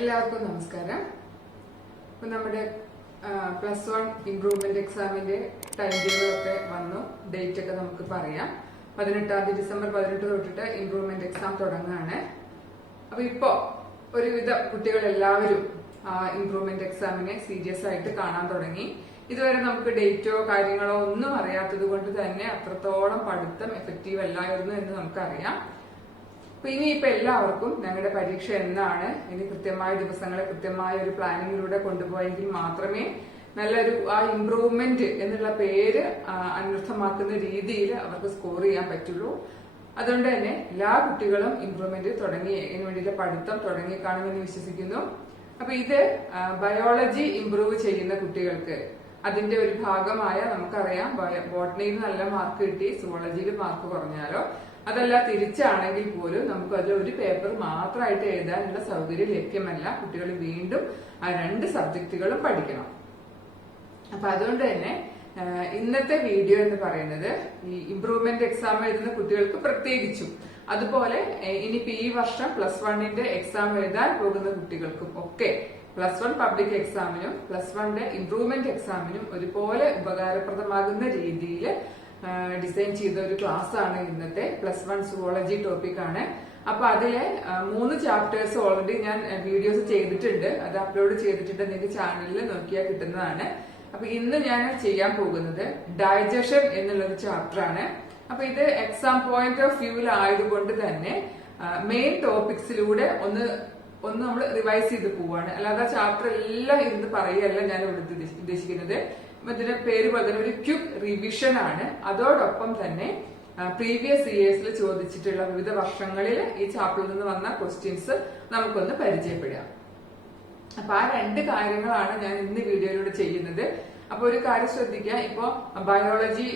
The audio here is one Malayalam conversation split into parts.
എല്ലാവർക്കും നമസ്കാരം. ഇപ്പൊ നമ്മുടെ +1 ഇംപ്രൂവ്മെന്റ് എക്സാമിന്റെ ടൈം ടേബിൾ ഒക്കെ വന്നു. ഡേറ്റ് ഒക്കെ നമുക്ക് പറയാം. 18 ഡിസംബർ 18 തൊട്ടിട്ട് ഇംപ്രൂവ്മെന്റ് എക്സാം തുടങ്ങാണ്. അപ്പൊ ഇപ്പോ ഒരുവിധ കുട്ടികൾ എല്ലാവരും ഇംപ്രൂവ്മെന്റ് എക്സാമിനെ സീരിയസ് ആയിട്ട് കാണാൻ തുടങ്ങി. ഇതുവരെ നമുക്ക് ഡേറ്റോ കാര്യങ്ങളോ ഒന്നും അറിയാത്തത് കൊണ്ട് തന്നെ അത്രത്തോളം പഠിത്തം എഫക്റ്റീവ് അല്ലായിരുന്നു എന്ന് നമുക്കറിയാം. അപ്പൊ ഇനിയിപ്പോ എല്ലാവർക്കും ഞങ്ങളുടെ പരീക്ഷ എന്നാണ്, ഇനി കൃത്യമായ ദിവസങ്ങളെ കൃത്യമായ ഒരു പ്ലാനിങ്ങിലൂടെ കൊണ്ടുപോയെങ്കിൽ മാത്രമേ നല്ലൊരു ഇംപ്രൂവ്മെന്റ് എന്നുള്ള പേര് അനർത്ഥമാക്കുന്ന രീതിയിൽ അവർക്ക് സ്കോർ ചെയ്യാൻ പറ്റുള്ളൂ. അതുകൊണ്ട് തന്നെ എല്ലാ കുട്ടികളും ഇംപ്രൂവ്മെന്റ് തുടങ്ങി ഇതിനു വേണ്ടിയിട്ട് പഠിത്തം തുടങ്ങി കാണുമെന്ന് വിശ്വസിക്കുന്നു. അപ്പൊ ഇത് ബയോളജി ഇംപ്രൂവ് ചെയ്യുന്ന കുട്ടികൾക്ക് അതിന്റെ ഒരു ഭാഗമായ നമുക്കറിയാം, ബോട്ടണിയിൽ നല്ല മാർക്ക് കിട്ടി, സുവോളജിയിൽ മാർക്ക് കുറഞ്ഞാലോ അതല്ല തിരിച്ചാണെങ്കിൽ പോലും നമുക്ക് അത് ഒരു പേപ്പർ മാത്രമായിട്ട് എഴുതാനുള്ള സൗകര്യം ലഭ്യമല്ല. കുട്ടികൾ വീണ്ടും ആ 2 സബ്ജക്റ്റുകളും പഠിക്കണം. അപ്പൊ അതുകൊണ്ട് തന്നെ ഇന്നത്തെ വീഡിയോ എന്ന് പറയുന്നത് ഈ ഇംപ്രൂവ്മെന്റ് എക്സാം എഴുതുന്ന കുട്ടികൾക്ക് പ്രത്യേകിച്ചും, അതുപോലെ ഇനിയിപ്പോ ഈ വർഷം +1ന്റെ എക്സാം എഴുതാൻ പോകുന്ന കുട്ടികൾക്കും ഒക്കെ +1 പബ്ലിക് എക്സാമിനും +1ന്റെ ഇംപ്രൂവ്മെന്റ് എക്സാമിനും ഒരുപോലെ ഉപകാരപ്രദമാകുന്ന രീതിയിൽ ഡിസൈൻ ചെയ്ത ഒരു ക്ലാസ് ആണ് ഇന്നത്തെ. +1 സുവോളജി ടോപ്പിക് ആണ്. അപ്പൊ അതിലെ 3 ചാപ്റ്റേഴ്സ് ഓൾറെഡി ഞാൻ വീഡിയോസ് ചെയ്തിട്ടുണ്ട്, അത് അപ്ലോഡ് ചെയ്തിട്ടുണ്ട്. നിങ്ങൾക്ക് ചാനലിൽ നോക്കിയാൽ കിട്ടുന്നതാണ്. അപ്പൊ ഇന്ന് ഞാൻ ചെയ്യാൻ പോകുന്നത് ഡൈജഷൻ എന്നുള്ളൊരു ചാപ്റ്റർ ആണ്. അപ്പൊ ഇത് എക്സാം പോയിന്റ് ഓഫ് വ്യൂവിൽ ആയതുകൊണ്ട് തന്നെ മെയിൻ ടോപ്പിക്സിലൂടെ ഒന്ന് നമ്മൾ റിവൈസ് ചെയ്ത് പോവാണ്. അല്ലാതെ ചാപ്റ്റർ എല്ലാം ഇരുന്ന് പറയുകയല്ല ഞാൻ ഇവിടെ ഉദ്ദേശിക്കുന്നത്. ഇതിന്റെ പേര് പോലെ ഒരു ക്വിക്ക് റിവിഷൻ ആണ്. അതോടൊപ്പം തന്നെ പ്രീവിയസ് ഇയേഴ്സിൽ ചോദിച്ചിട്ടുള്ള വിവിധ വർഷങ്ങളിൽ ഈ ചാപ്റ്ററിൽ നിന്ന് വന്ന ക്വസ്റ്റ്യൻസ് നമുക്കൊന്ന് പരിചയപ്പെടാം. അപ്പൊ ആ 2 കാര്യങ്ങളാണ് ഞാൻ ഇന്ന് വീഡിയോയിലൂടെ ചെയ്യുന്നത്. അപ്പൊ ഒരു കാര്യം ശ്രദ്ധിക്കുക, ഇപ്പൊ ബയോളജി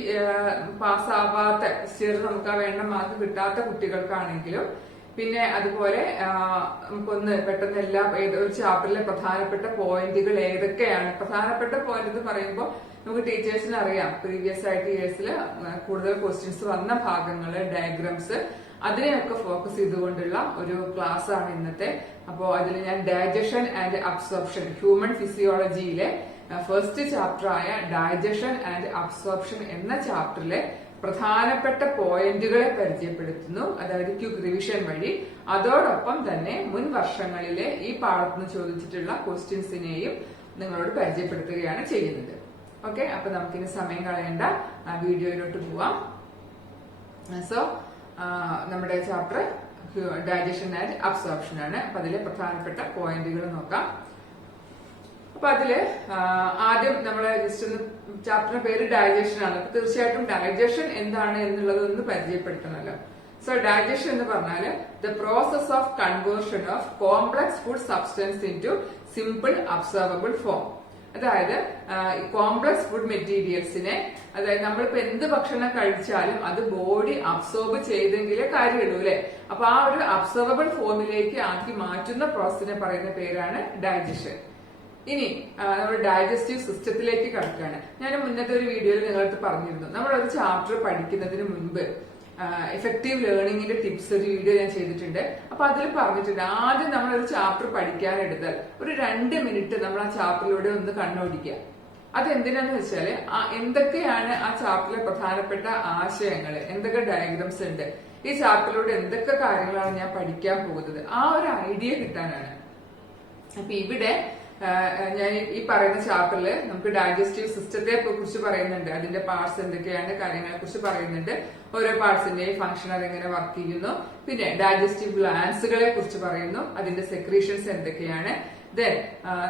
പാസ്സാവാത്ത നമുക്ക് ആ വേണ്ട മാർക്ക് കിട്ടാത്ത കുട്ടികൾക്കാണെങ്കിലും, പിന്നെ അതുപോലെ നമുക്കൊന്ന് പെട്ടെന്ന് ഒരു ചാപ്റ്ററിലെ പ്രധാനപ്പെട്ട പോയിന്റുകൾ ഏതൊക്കെയാണ്. പ്രധാനപ്പെട്ട പോയിന്റ് എന്ന് പറയുമ്പോൾ നമുക്ക് ടീച്ചേഴ്സിന് അറിയാം, പ്രീവിയസ് ആയിട്ട് ഇയേഴ്സിൽ കൂടുതൽ ക്വസ്റ്റ്യൻസ് വന്ന ഭാഗങ്ങള്, ഡയഗ്രാംസ്, അതിനെയൊക്കെ ഫോക്കസ് ചെയ്തുകൊണ്ടുള്ള ഒരു ക്ലാസ് ആണ് ഇന്നത്തെ. അപ്പോൾ അതിൽ ഞാൻ ഡൈജഷൻ ആൻഡ് അബ്സോർപ്ഷൻ, ഹ്യൂമൻ ഫിസിയോളജിയിലെ ഫസ്റ്റ് ചാപ്റ്റർ ആയ ഡൈജഷൻ ആൻഡ് അബ്സോർപ്ഷൻ എന്ന ചാപ്റ്ററിലെ പ്രധാനപ്പെട്ട പോയിന്റുകളെ പരിചയപ്പെടുത്തുന്നു, അതായത് ക്വിക്ക് റിവിഷൻ വഴി. അതോടൊപ്പം തന്നെ മുൻ വർഷങ്ങളിലെ ഈ പാഠത്തിന് ചോദിച്ചിട്ടുള്ള ക്വസ്റ്റ്യൻസിനെയും നിങ്ങളോട് പരിചയപ്പെടുത്തുകയാണ് ചെയ്യുന്നത്. ഓക്കെ, അപ്പൊ നമുക്കിനി സമയം കളയേണ്ട വീഡിയോയിലോട്ട് പോവാം. സോ നമ്മുടെ ചാപ്റ്റർ ഡൈജഷൻ ആൻഡ് അബ്സോർപ്ഷൻ ആണ്. അപ്പൊ അതിലെ പ്രധാനപ്പെട്ട പോയിന്റുകൾ നോക്കാം. അപ്പൊ അതില് ആദ്യം നമ്മളെ ജസ്റ്റ് ഒന്ന് ചാപ്റ്ററിന്റെ പേര് ഡൈജഷൻ ആണ്. തീർച്ചയായിട്ടും ഡൈജഷൻ എന്താണ് എന്നുള്ളത് ഒന്ന് പരിചയപ്പെടുത്തണമല്ലോ. സോ ഡൈജഷൻ എന്ന് പറഞ്ഞാല് the process of conversion of complex food substance into simple absorbable form. അതായത് കോംപ്ലക്സ് ഫുഡ് മെറ്റീരിയൽസിനെ, അതായത് നമ്മളിപ്പോ എന്ത് ഭക്ഷണം കഴിച്ചാലും അത് ബോഡി അബ്സോർബ് ചെയ്തെങ്കിലേ കാര്യമുള്ളൂ അല്ലെ. അപ്പൊ ആ ഒരു അബ്സോർബിൾ ഫോമിലേക്ക് ആക്കി മാറ്റുന്ന പ്രോസസ്സിനെ പറയുന്ന പേരാണ് ഡൈജഷൻ. ഇനി നമ്മൾ ഡൈജസ്റ്റീവ് സിസ്റ്റത്തിലേക്ക് കടക്കുകയാണ്. ഞാൻ മുന്നത്തെ ഒരു വീഡിയോയിൽ നിങ്ങൾക്ക് പറഞ്ഞിരുന്നു, നമ്മൾ ഒരു ചാപ്റ്റർ പഠിക്കുന്നതിന് മുൻപ് എഫക്റ്റീവ് ലേണിംഗിന്റെ ടിപ്സ് ഒരു വീഡിയോ ഞാൻ ചെയ്തിട്ടുണ്ട്. അപ്പൊ അതിൽ പറഞ്ഞിട്ടുണ്ട്, ആദ്യം നമ്മളൊരു ചാപ്റ്റർ പഠിക്കാനെടുത്താൽ ഒരു 2 മിനിറ്റ് നമ്മൾ ആ ചാപ്റ്ററിലൂടെ ഒന്ന് കണ്ണോടിക്കുക. അതെന്തിനാന്ന് വെച്ചാല് എന്തൊക്കെയാണ് ആ ചാപ്റ്ററിലെ പ്രധാനപ്പെട്ട ആശയങ്ങൾ, എന്തൊക്കെ ഡയഗ്രാംസ് ഉണ്ട്, ഈ ചാപ്റ്ററിലൂടെ എന്തൊക്കെ കാര്യങ്ങളാണ് ഞാൻ പഠിക്കാൻ പോകുന്നത്, ആ ഒരു ഐഡിയ കിട്ടാനാണ്. അപ്പൊ ഇവിടെ ഞാൻ ഈ പറയുന്ന ചാപ്റ്ററിൽ നമുക്ക് ഡൈജസ്റ്റീവ് സിസ്റ്റത്തെ കുറിച്ച് പറയുന്നുണ്ട്. അതിന്റെ പാർട്സ് എന്തൊക്കെയാണ്, കാര്യങ്ങളെ കുറിച്ച് പറയുന്നുണ്ട്. ഓരോ പാർട്സിന്റെയും ഫംഗ്ഷൻ അതെങ്ങനെ വർക്ക് ചെയ്യുന്നു. പിന്നെ ഡൈജസ്റ്റീവ് ഗ്ലാൻസുകളെ കുറിച്ച് പറയുന്നു, അതിന്റെ സെക്രീഷൻസ് എന്തൊക്കെയാണ്. ദെൻ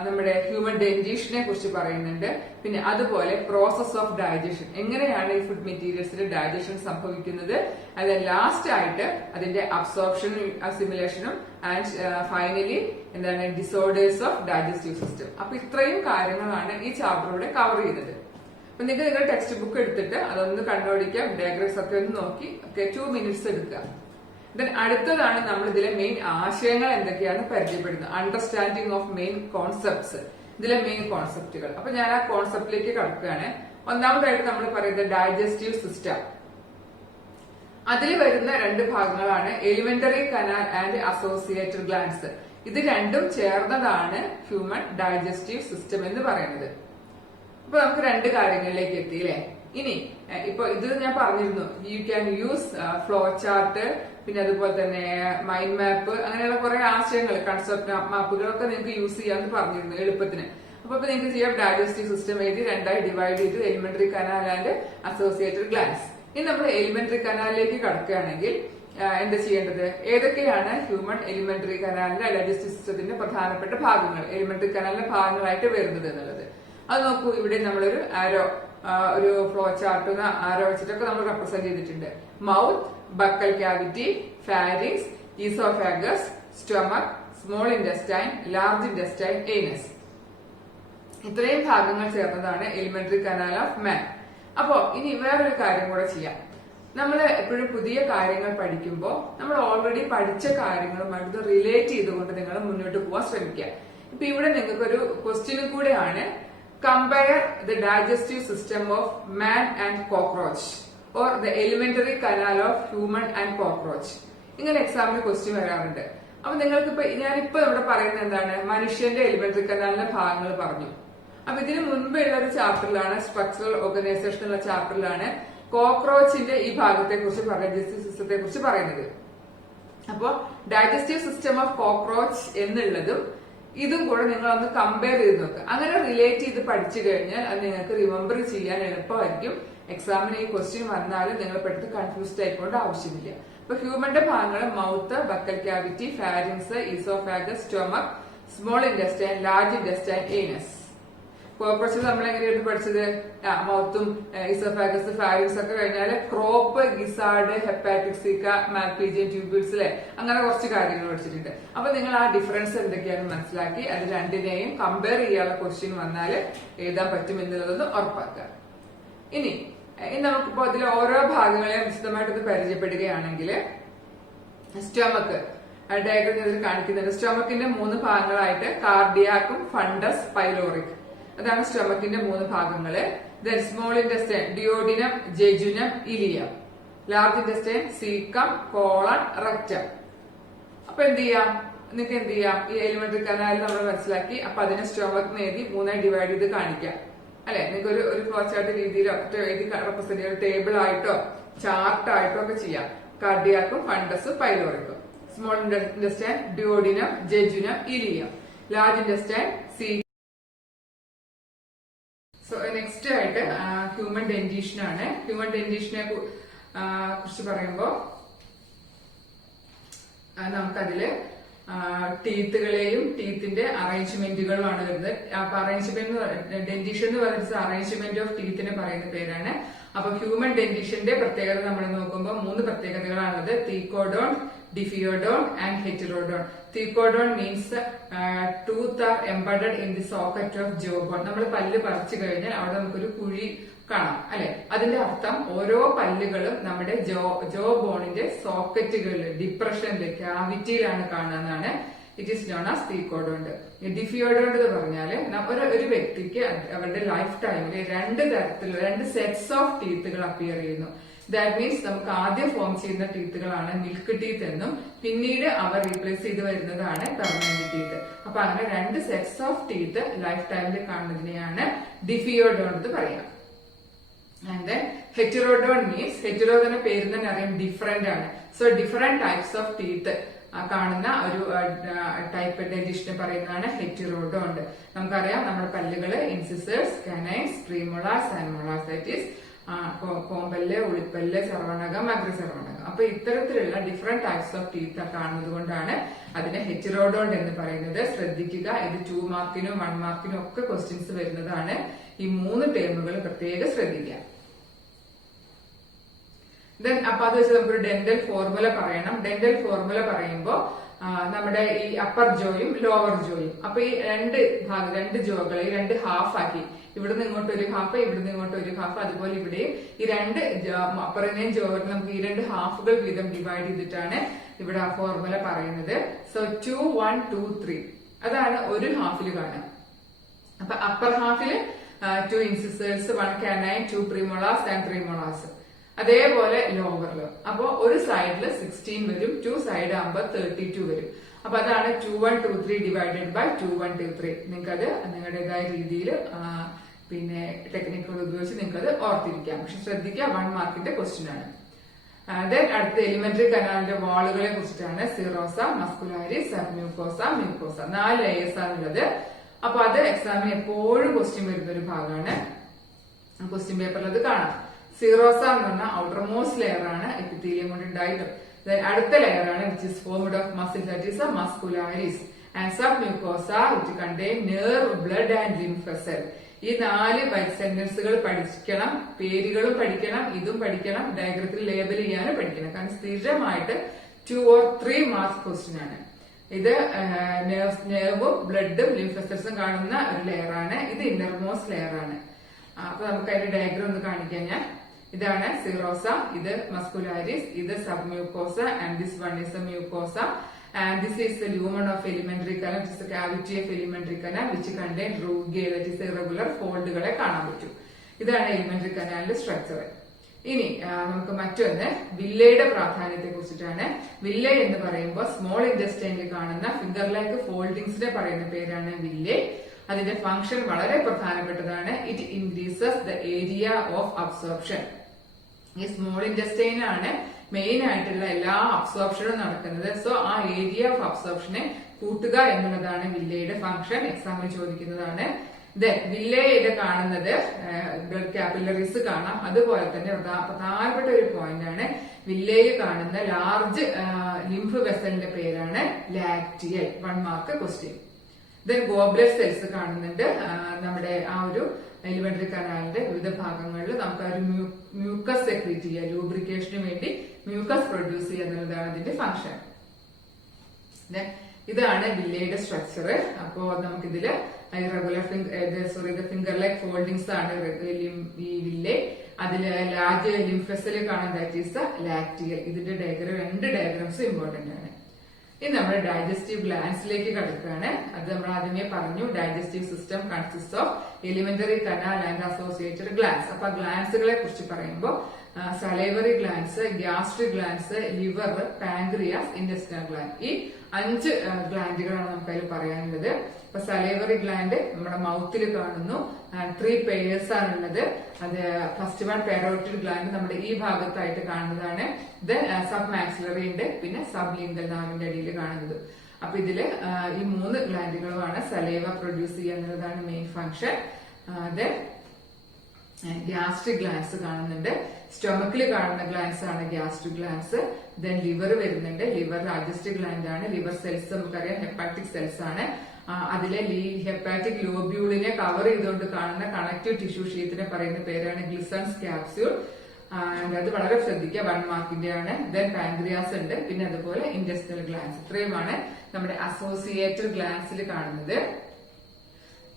നമ്മുടെ ഹ്യൂമൻ ഡെന്റീഷനെ കുറിച്ച് പറയുന്നുണ്ട്. പിന്നെ അതുപോലെ പ്രോസസ് ഓഫ് ഡൈജഷൻ, എങ്ങനെയാണ് ഈ ഫുഡ് മെറ്റീരിയൽസിൽ ഡൈജഷൻ സംഭവിക്കുന്നത്. അത് ലാസ്റ്റ് ആയിട്ട് അതിന്റെ അബ്സോർപ്ഷനും അസിമിലേഷനും ആൻഡ് ഫൈനലി എന്താണ് ഡിസോർഡേഴ്സ് ഓഫ് ഡൈജസ്റ്റീവ് സിസ്റ്റം. അപ്പൊ ഇത്രയും കാര്യങ്ങളാണ് ഈ ചാപ്റ്ററിലൂടെ കവർ ചെയ്തത്. അപ്പൊ നിങ്ങൾക്ക് നിങ്ങളുടെ ടെക്സ്റ്റ് ബുക്ക് എടുത്തിട്ട് അതൊന്ന് കണ്ടുപിടിക്കാം, ഡയഗ്രാംസ് ഒക്കെ ഒന്ന് നോക്കി 2 മിനിറ്റ്സ് എടുക്കുക. ദെൻ അടുത്തതാണ് നമ്മൾ ഇതിലെ മെയിൻ ആശയങ്ങൾ എന്തൊക്കെയാണ് പരിചയപ്പെടുന്നത്, അണ്ടർസ്റ്റാൻഡിങ് ഓഫ് മെയിൻ കോൺസെപ്റ്റ്സ്, ഇതിലെ മെയിൻ കോൺസെപ്റ്റുകൾ. അപ്പൊ ഞാൻ ആ കോൺസെപ്റ്റിലേക്ക് കടക്കുകയാണ്. ഒന്നാമതായിട്ട് നമ്മൾ പറയുന്നത് ഡൈജസ്റ്റീവ് സിസ്റ്റം. അതിൽ വരുന്ന 2 ഭാഗങ്ങളാണ് elementary canal and associated glands. ഇത് രണ്ടും ചേർന്നതാണ് ഹ്യൂമൻ ഡൈജസ്റ്റീവ് സിസ്റ്റം എന്ന് പറയുന്നത്. ഇപ്പൊ നമുക്ക് രണ്ട് കാര്യങ്ങളിലേക്ക് എത്തി അല്ലെ. ഇനി ഇപ്പൊ ഇത് ഞാൻ പറഞ്ഞിരുന്നു, you can use flow chart, പിന്നെ അതുപോലെ തന്നെ മൈൻഡ് മാപ്പ്, അങ്ങനെയുള്ള കുറെ ആശയങ്ങൾ, കൺസെപ്റ്റ് മാപ്പുകളൊക്കെ നിങ്ങൾക്ക് യൂസ് ചെയ്യാമെന്ന് പറഞ്ഞിരുന്നു എളുപ്പത്തിന്. അപ്പൊ നിങ്ങൾക്ക് ചെയ്യാം ഡൈജസ്റ്റീവ് സിസ്റ്റം എഴുതി രണ്ടായി ഡിവൈഡ് ചെയ്ത് elementary canal and associated glands. ഇനി നമ്മൾ എലിമെന്ററി കനാലിലേക്ക് കടക്കുകയാണെങ്കിൽ എന്താ ചെയ്യേണ്ടത്? ഏതൊക്കെയാണ് ഹ്യൂമൻ എലിമെന്ററി കനാലിന്റെ ഡൈജസ്റ്റീവ് സിസ്റ്റത്തിന്റെ പ്രധാനപ്പെട്ട ഭാഗങ്ങൾ, എലിമെന്ററി കനാലിന്റെ ഭാഗങ്ങളായിട്ട് വരുന്നത് എന്നുള്ളത് അത് നോക്കൂ. ഇവിടെ നമ്മളൊരു ആരോ, ഒരു ഫ്ലോ ചാർട്ട് ആരോ വെച്ചിട്ടൊക്കെ നമ്മൾ റെപ്രസെന്റ് ചെയ്തിട്ടുണ്ട്. Mouth, buccal cavity, pharynx, oesophagus, stomach, small intestine, large intestine, anus. ഇത്രയും ഭാഗങ്ങൾ ചേർന്നതാണ് എലിമെന്ററി കനാൽ ഓഫ് മാൻ. അപ്പോ ഇനി വേറൊരു കാര്യം കൂടെ ചെയ്യാം. നമ്മൾ എപ്പോഴും പുതിയ കാര്യങ്ങൾ പഠിക്കുമ്പോൾ നമ്മൾ ഓൾറെഡി പഠിച്ച കാര്യങ്ങളുമായിട്ട് റിലേറ്റ് ചെയ്തുകൊണ്ട് നിങ്ങൾ മുന്നോട്ട് പോകാൻ ശ്രമിക്കുക. ഇപ്പൊ ഇവിടെ നിങ്ങൾക്കൊരു ക്വസ്റ്റ്യനും കൂടെയാണ്, compare the digestive system of man and cockroach or the elementary canal of human and cockroach. ഇങ്ങനെ എക്സാമിന് ക്വസ്റ്റ്യൻ വരാറുണ്ട്. അപ്പൊ നിങ്ങൾക്ക് ഞാനിപ്പോ ഇവിടെ പറയുന്നത് എന്താണ്? മനുഷ്യന്റെ എലിമെന്ററി കനാലിന്റെ ഭാഗങ്ങൾ പറഞ്ഞു. അപ്പൊ ഇതിനു മുൻപുള്ള ഒരു ചാപ്റ്ററിലാണ്, സ്ട്രക്ചറൽ ഓർഗനൈസേഷൻ ഉള്ള ചാപ്റ്ററിലാണ് കോക്രോച്ചിന്റെ ഈ ഭാഗത്തെ കുറിച്ച്, ഡൈജസ്റ്റീവ് സിസ്റ്റത്തെ കുറിച്ച് പറയുന്നത്. അപ്പോ ഡൈജസ്റ്റീവ് സിസ്റ്റം ഓഫ് കോക്രോച്ച് എന്നുള്ളതും ഇതും കൂടെ നിങ്ങൾ ഒന്ന് കമ്പയർ ചെയ്ത് നോക്കുക. അങ്ങനെ റിലേറ്റ് ചെയ്ത് പഠിച്ചു കഴിഞ്ഞാൽ അത് നിങ്ങൾക്ക് റിമെമ്പർ ചെയ്യാൻ എളുപ്പമായിരിക്കും. എക്സാമിന് ഈ ക്വസ്റ്റ്യൻ വന്നാലും നിങ്ങൾ പെട്ടെന്ന് കൺഫ്യൂസ്ഡ് ആയിക്കൊണ്ട് ആവശ്യമില്ല. അപ്പൊ ഹ്യൂമന്റെ ഭാഗങ്ങൾ mouth, buccal cavity, pharynx, oesophagus, stomach, small intestine, large intestine, anus. Cockroach നമ്മൾ എങ്ങനെയായിട്ട് പഠിച്ചത്? മൗത്തും ഈസോഫാഗസ്, ഫാരിങ്സ് ഒക്കെ കഴിഞ്ഞാൽ ക്രോപ്പ്, ഗിസാർഡ്, ഹെപ്പാറ്റിക്സിക്ക, മാൽപീജിയൻ ട്യൂബ്യൂൾസിലെ അങ്ങനെ കുറച്ച് കാര്യങ്ങൾ പഠിച്ചിട്ടുണ്ട്. അപ്പൊ നിങ്ങൾ ആ ഡിഫറൻസ് എന്തൊക്കെയാണെന്ന് മനസ്സിലാക്കി അത് രണ്ടിനെയും കമ്പയർ ചെയ്യാനുള്ള ക്വസ്റ്റ്യൻ വന്നാൽ എഴുതാൻ പറ്റും എന്നുള്ളതൊന്ന് ഉറപ്പാക്കുക. ഇനി നമുക്കിപ്പോ അതിൽ ഓരോ ഭാഗങ്ങളെയും വിശദമായിട്ടൊന്ന് പരിചയപ്പെടുകയാണെങ്കിൽ, സ്റ്റൊമക്ക് ഡയഗ്രം ഇതിൽ കാണിക്കുന്നുണ്ട്. സ്റ്റൊമക്കിന്റെ 3 ഭാഗങ്ങളായിട്ട് കാർഡിയാക്കും, ഫണ്ടസ്, പൈലോറിക്, അതാണ് സ്റ്റൊമക്കിന്റെ 3 ഭാഗങ്ങള്. Then small intestine, duodenum, jejunum, ileum. Large intestine, caecum, colon, rectum. അപ്പൊ എന്ത് ചെയ്യാം? നിങ്ങൾക്ക് എന്ത് ചെയ്യാം? ഈ എലിമെന്ററി കനാൽ നമ്മൾ മനസ്സിലാക്കി. അപ്പൊ അതിനെ സ്റ്റൊമക്കിന് എഴുതി 3 ഡിവൈഡ് ചെയ്ത് കാണിക്കാം അല്ലെ. നിങ്ങൾക്ക് ഒരു ഫ്ലോ ചാർട്ട് രീതിയിലോ എഴുതി റെപ്രസെന്റ് ചെയ്യുന്ന ടേബിൾ ആയിട്ടോ ചാർട്ട് ആയിട്ടോ ഒക്കെ ചെയ്യാം. കാർഡിയാക്കും, ഫണ്ടസും, പൈലോറിക്കും. Small intestine, duodenum, jejunum, ileum. Large intestine, സീ. സോ നെക്സ്റ്റ് ആയിട്ട് ഹ്യൂമൻ ഡെന്റീഷൻ ആണ്. ഹ്യൂമൻ ഡെന്റീഷനെ കുറിച്ച് പറയുമ്പോൾ നമുക്കതില് ടീത്തുകളെയും ടീത്തിന്റെ അറേഞ്ച്മെന്റുകളുമാണ് വരുന്നത്. അപ്പൊ അറേഞ്ച്മെന്റ്, ഡെന്റീഷൻ എന്ന് പറയുന്നത് അറേഞ്ച്മെന്റ് ഓഫ് ടീത്തിനെ പറയുന്ന പേരാണ്. അപ്പൊ ഹ്യൂമൻ ഡെന്റീഷന്റെ പ്രത്യേകത നമ്മൾ നോക്കുമ്പോൾ 3 പ്രത്യേകതകളാണുള്ളത്: thecodont, diphyodont and heterodont. Thecodont means tooth are embedded in the socket of jaw bone. നമ്മൾ പല്ല് പറിച്ചു കഴിഞ്ഞാൽ അവിടെ നമുക്കൊരു കുഴി കാണാം അല്ലെ. അതിന്റെ അർത്ഥം ഓരോ പല്ലുകളും നമ്മുടെ ജോ ബോണിന്റെ സോക്കറ്റുകളിൽ, ഡിപ്രഷനിൽ, ക്യാവിറ്റിയിലാണ് കാണുന്നതാണ്. It is known as thecodont. Diphyodont എന്ന് പറഞ്ഞാല് ഒരു വ്യക്തിക്ക് അവരുടെ ലൈഫ് ടൈമിൽ 2 തരത്തിലുള്ള 2 സെറ്റ്സ് ഓഫ് ടീത്തുകൾ അപ്പിയർ ചെയ്യുന്നു. ദാറ്റ് മീൻസ് നമുക്ക് ആദ്യം ഫോം ചെയ്യുന്ന ടീത്തുകളാണ് മിൽക്ക് ടീത്ത് എന്നും പിന്നീട് അവ റീപ്ലേസ് ചെയ്ത് വരുന്നതാണ് പെർമനന്റ് ടീത്ത്. അപ്പൊ അങ്ങനെ 2 സെറ്റ്സ് ഓഫ് ടീത്ത് ലൈഫ് ടൈമിൽ കാണുന്നതിനെയാണ് ഡിഫിയോഡോൺ എന്ന് പറയുക. ആൻഡ് ഹെറ്ററോഡോൺ മീൻസ്, ഹെറ്ററോഡോന്റെ പേര് തന്നെ അറിയാം, ഡിഫറെന്റ് ആണ്. So different types of teeth കാണുന്ന ഒരു ടൈപ്പ് ഡെന്റിഷനെ പറയുന്നതാണ് ഹെറ്ററോഡോൺ. നമുക്കറിയാം നമ്മുടെ പല്ലുകള് incisors, canines, premolars, and molars. That is കോമ്പല്ല്, ഉളിപ്പല്ല്, സർവണകം, അഗ്രസർവണകം. അപ്പൊ ഇത്തരത്തിലുള്ള ഡിഫറെന്റ് ടൈപ്സ് ഓഫ് ടീത്ത് കാണുന്നത് കൊണ്ടാണ് അതിനെ ഹെറ്ററോഡോൺ എന്ന് പറയുന്നത്. ശ്രദ്ധിക്കുക, ഇത് 2 മാർക്കിനും 1 മാർക്കിനും ഒക്കെ ക്വസ്റ്റ്യൻസ് വരുന്നതാണ്. ഈ 3 ടേമുകൾ പ്രത്യേകം ശ്രദ്ധിക്കുക. അപ്പൊ അത് വെച്ച് നമുക്കൊരു ഡെന്റൽ ഫോർമുല പറയണം. ഡെന്റൽ ഫോർമുല പറയുമ്പോൾ നമ്മുടെ ഈ അപ്പർ ജോയും ലോവർ ജോയും, അപ്പൊ ഈ 2 ജോകളെ 2 ഹാഫ് ആക്കി, ഇവിടുന്ന് ഇങ്ങോട്ട് ഒരു ഹാഫ്, ഇവിടുന്ന് ഇങ്ങോട്ട് ഒരു ഹാഫ്, അതുപോലെ ഇവിടെയും ഈ 2 അപ്പറിനെയും ജോയും നമുക്ക് ഈ 2 ഹാഫുകൾ വീതം ഡിവൈഡ് ചെയ്തിട്ടാണ് ഇവിടെ ആ ഫോർമുല പറയുന്നത്. സോ 2, 1, 2, 3 അതാണ് ഒരു ഹാഫിൽ കാണുക. അപ്പൊ upper ഹാഫില് 2 incisors, 1 canine, 2 premolars and 3 molars. അതേപോലെ ലോവറില് അപ്പോ ഒരു സൈഡില് 16 വരും, 2 സൈഡ് ആകുമ്പോൾ 32 വരും. അപ്പൊ അതാണ് 2123 ഡിവൈഡഡ് ബൈ 2123. നിങ്ങൾക്ക് അത് നിങ്ങളുടേതായ രീതിയിൽ പിന്നെ ടെക്നിക്കുകൾ ഉപയോഗിച്ച് നിങ്ങൾക്ക് അത് ഓർത്തിരിക്കാം. പക്ഷെ ശ്രദ്ധിക്കുക, 1 മാർക്കിന്റെ ക്വസ്റ്റ്യൻ ആണ്. അടുത്ത എലിമെന്ററി കനാലിന്റെ വാളുകളെ കുറിച്ചിട്ടാണ്. Serosa, muscularis, submucosa, mucosa, 4 layers ആണുള്ളത്. അപ്പൊ അത് എക്സാമിന് എപ്പോഴും ക്വസ്റ്റ്യൻ വരുന്ന ഒരു ഭാഗമാണ്. ക്വസ്റ്റ്യൻ പേപ്പറിൽ അത് കാണാം. സിറോസ എന്ന് പറഞ്ഞാൽ ഔട്ടർ മോസ്റ്റ് ലെയർ ആണ്, എപ്പിത്തീലിയം കൊണ്ട് ഉണ്ടായിട്ട്. അടുത്ത ലെയർ ആണ് which is formed of muscle, that is muscularis. And submucosa which contain nerve, blood and lymph vessel. ഈ 4 വൈറ്റ് സെന്റൻസുകൾ പഠിക്കണം, പേരുകളും പഠിക്കണം, ഇതും പഠിക്കണം, ഡയഗ്രത്തിൽ ലേബൽ ചെയ്യാനും പഠിക്കണം. കാരണം സ്ഥിരമായിട്ട് 2 or 3 മാർക്ക് ക്വസ്റ്റ്യൻ ആണ്. ഇത് നെർവും ബ്ലഡും ലിംഫ് വെസൽസും കാണുന്ന ഒരു ലെയർ ആണ്. ഇത് ഇന്നർമോസ്റ്റ് ലെയർ ആണ്. അപ്പൊ നമുക്ക് അതിന്റെ ഡയഗ്രം ഒന്ന് കാണിക്കാൻ ഞാൻ. ഇതാണ് സിറോസ, ഇത് മസ്കുലാരിസ്, ഇത് submucosa, and this one is A mucosa. And this is the lumen of elementary canal, which is the cavity of elementary canal, which contain rugae, that is irregular foldകളെ കാണാൻ പറ്റും. ഇതാണ് എലിമെന്ററി കനാലിന്റെ സ്ട്രക്ചർ. ഇനി നമുക്ക് മറ്റൊന്ന് വില്ലയുടെ പ്രാധാന്യത്തെ കുറിച്ചിട്ടാണ്. വില്ല എന്ന് പറയുമ്പോൾ സ്മോൾ ഇൻറ്റസ്റ്റൈനിൽ കാണുന്ന ഫിംഗർ ലൈക്ക് ഫോൾഡിങ്സിനെ പറയുന്ന പേരാണ് വില്ലെ. അതിന്റെ ഫംഗ്ഷൻ വളരെ പ്രധാനപ്പെട്ടതാണ്. It increases the area of absorption. ഈ സ്മോൾ ഇൻറ്റസ്റ്റൈനാണ് മെയിൻ ആയിട്ടുള്ള എല്ലാ അബ്സോർപ്ഷനും നടക്കുന്നത്. സോ ആ ഏരിയ ഓഫ് അബ്സോർപ്ഷനെ കൂട്ടുക എന്നുള്ളതാണ് വില്ലയുടെ ഫംഗ്ഷൻ. എക്സാമിൽ ചോദിക്കുന്നതാണ്. വില്ലയുടെ കാണുന്നത് ബ്ലഡ് കാപ്പിലറീസ് കാണാം. അതുപോലെ തന്നെ പ്രധാനപ്പെട്ട ഒരു പോയിന്റ് ആണ് വില്ലയിൽ കാണുന്ന ലാർജ് ലിംഫ് വെസലിന്റെ പേരാണ് ലാക്റ്റിയൽ. 1 മാർക്ക് ക്വസ്റ്റ്യൻ. ഗോബ്ലെറ്റ് സെൽസ് കാണുന്നുണ്ട്. നമ്മുടെ ആ ഒരു എലിമെന്ററി കനാലിന്റെ വിവിധ ഭാഗങ്ങളിൽ നമുക്ക് ഒരു മ്യൂക്കസ് സെക്രീറ്റ് ചെയ്യുക, ലൂബ്രിക്കേഷന് വേണ്ടി മ്യൂക്കസ് പ്രൊഡ്യൂസ് ചെയ്യുക എന്നുള്ളതാണ് അതിന്റെ ഫംഗ്ഷൻ. ഇതാണ് വില്ലയുടെ സ്ട്രക്ചർ. അപ്പോ നമുക്കിതില് ഇറഗുലർ ഫിംഗർ ലൈക്ക് ഫോൾഡിങ്സ് ആണ് ഈ വില്ലെ. അതില് ലാർജ് ലിംഫ് വെസൽ കാണാൻ, ദാറ്റ് ഈസ് ലാക്റ്റിയൽ. ഇതിന്റെ ഡയഗ്രം 2 ഡയഗ്രാംസ് ഇമ്പോർട്ടന്റ് ആണ്. ഇനി നമ്മുടെ ഡൈജസ്റ്റീവ് ഗ്ലാൻസിലേക്ക് കടക്കുകയാണ്. അത് നമ്മൾ ആദ്യമേ പറഞ്ഞു. Digestive system consist of elementary canal and associated glands. അപ്പൊ ഗ്ലാൻസുകളെ കുറിച്ച് പറയുമ്പോൾ salivary glands, gastric glands, liver, pancreas, intestinal gland, ഈ 5 ഗ്ലാൻഡുകളാണ് നമുക്ക് അതിൽ പറയാനുള്ളത്. ഇപ്പൊ സലൈവറി ഗ്ലാൻഡ് നമ്മുടെ മൗത്തിൽ കാണുന്നു. 3 പെയേഴ്സ് ആണുള്ളത്. അത് ഫസ്റ്റ് വൺ പാരോട്ടിഡ് ഗ്ലാൻഡ് നമ്മുടെ ഈ ഭാഗത്തായിട്ട് കാണുന്നതാണ്. ഇത് സബ് മാക്സിലറി ഉണ്ട്, പിന്നെ സബ് ലിംഗൽ നാവിന്റെ അടിയിൽ കാണുന്നത്. അപ്പൊ ഇതില് ഈ 3 ഗ്ലാൻഡുകളുമാണ് സലൈവ പ്രൊഡ്യൂസ് ചെയ്യുക എന്നുള്ളതാണ് മെയിൻ ഫംഗ്ഷൻ. അത് ഗ്യാസ്ട്രിക് ഗ്ലാൻസ് കാണുന്നുണ്ട്. സ്റ്റൊമക്കിൽ കാണുന്ന ഗ്ലാൻസ് ആണ് ഗ്യാസ്ട്രിക് ഗ്ലാൻസ്. ദെൻ ലിവർ വരുന്നുണ്ട്. ലിവർ ലാർജസ്റ്റ് ഗ്ലാൻഡ് ആണ്. ലിവർ സെൽസ് നമുക്കറിയാം ഹെപ്പാറ്റിക് സെൽസ് ആണ്. അതിലെ ഹെപ്പാറ്റിക് ലോബ്യൂളിനെ കവർ ചെയ്തുകൊണ്ട് കാണുന്ന കണക്റ്റീവ് ടിഷ്യൂ ഷീറ്റിനെ പറയുന്ന പേരാണ് ഗ്ലിസൺസ് ക്യാപ്സ്യൂൾ. അത് വളരെ ശ്രദ്ധിക്കുക, 1 മാർക്കിന്റെ ആണ്. ദെൻ പാൻക്രിയാസ് ഉണ്ട്, പിന്നെ അതുപോലെ ഇൻറ്റെസ്റ്റിനൽ ഗ്ലാൻസ്. ഇത്രയുമാണ് നമ്മുടെ അസോസിയേറ്റഡ് ഗ്ലാൻസിൽ കാണുന്നത്.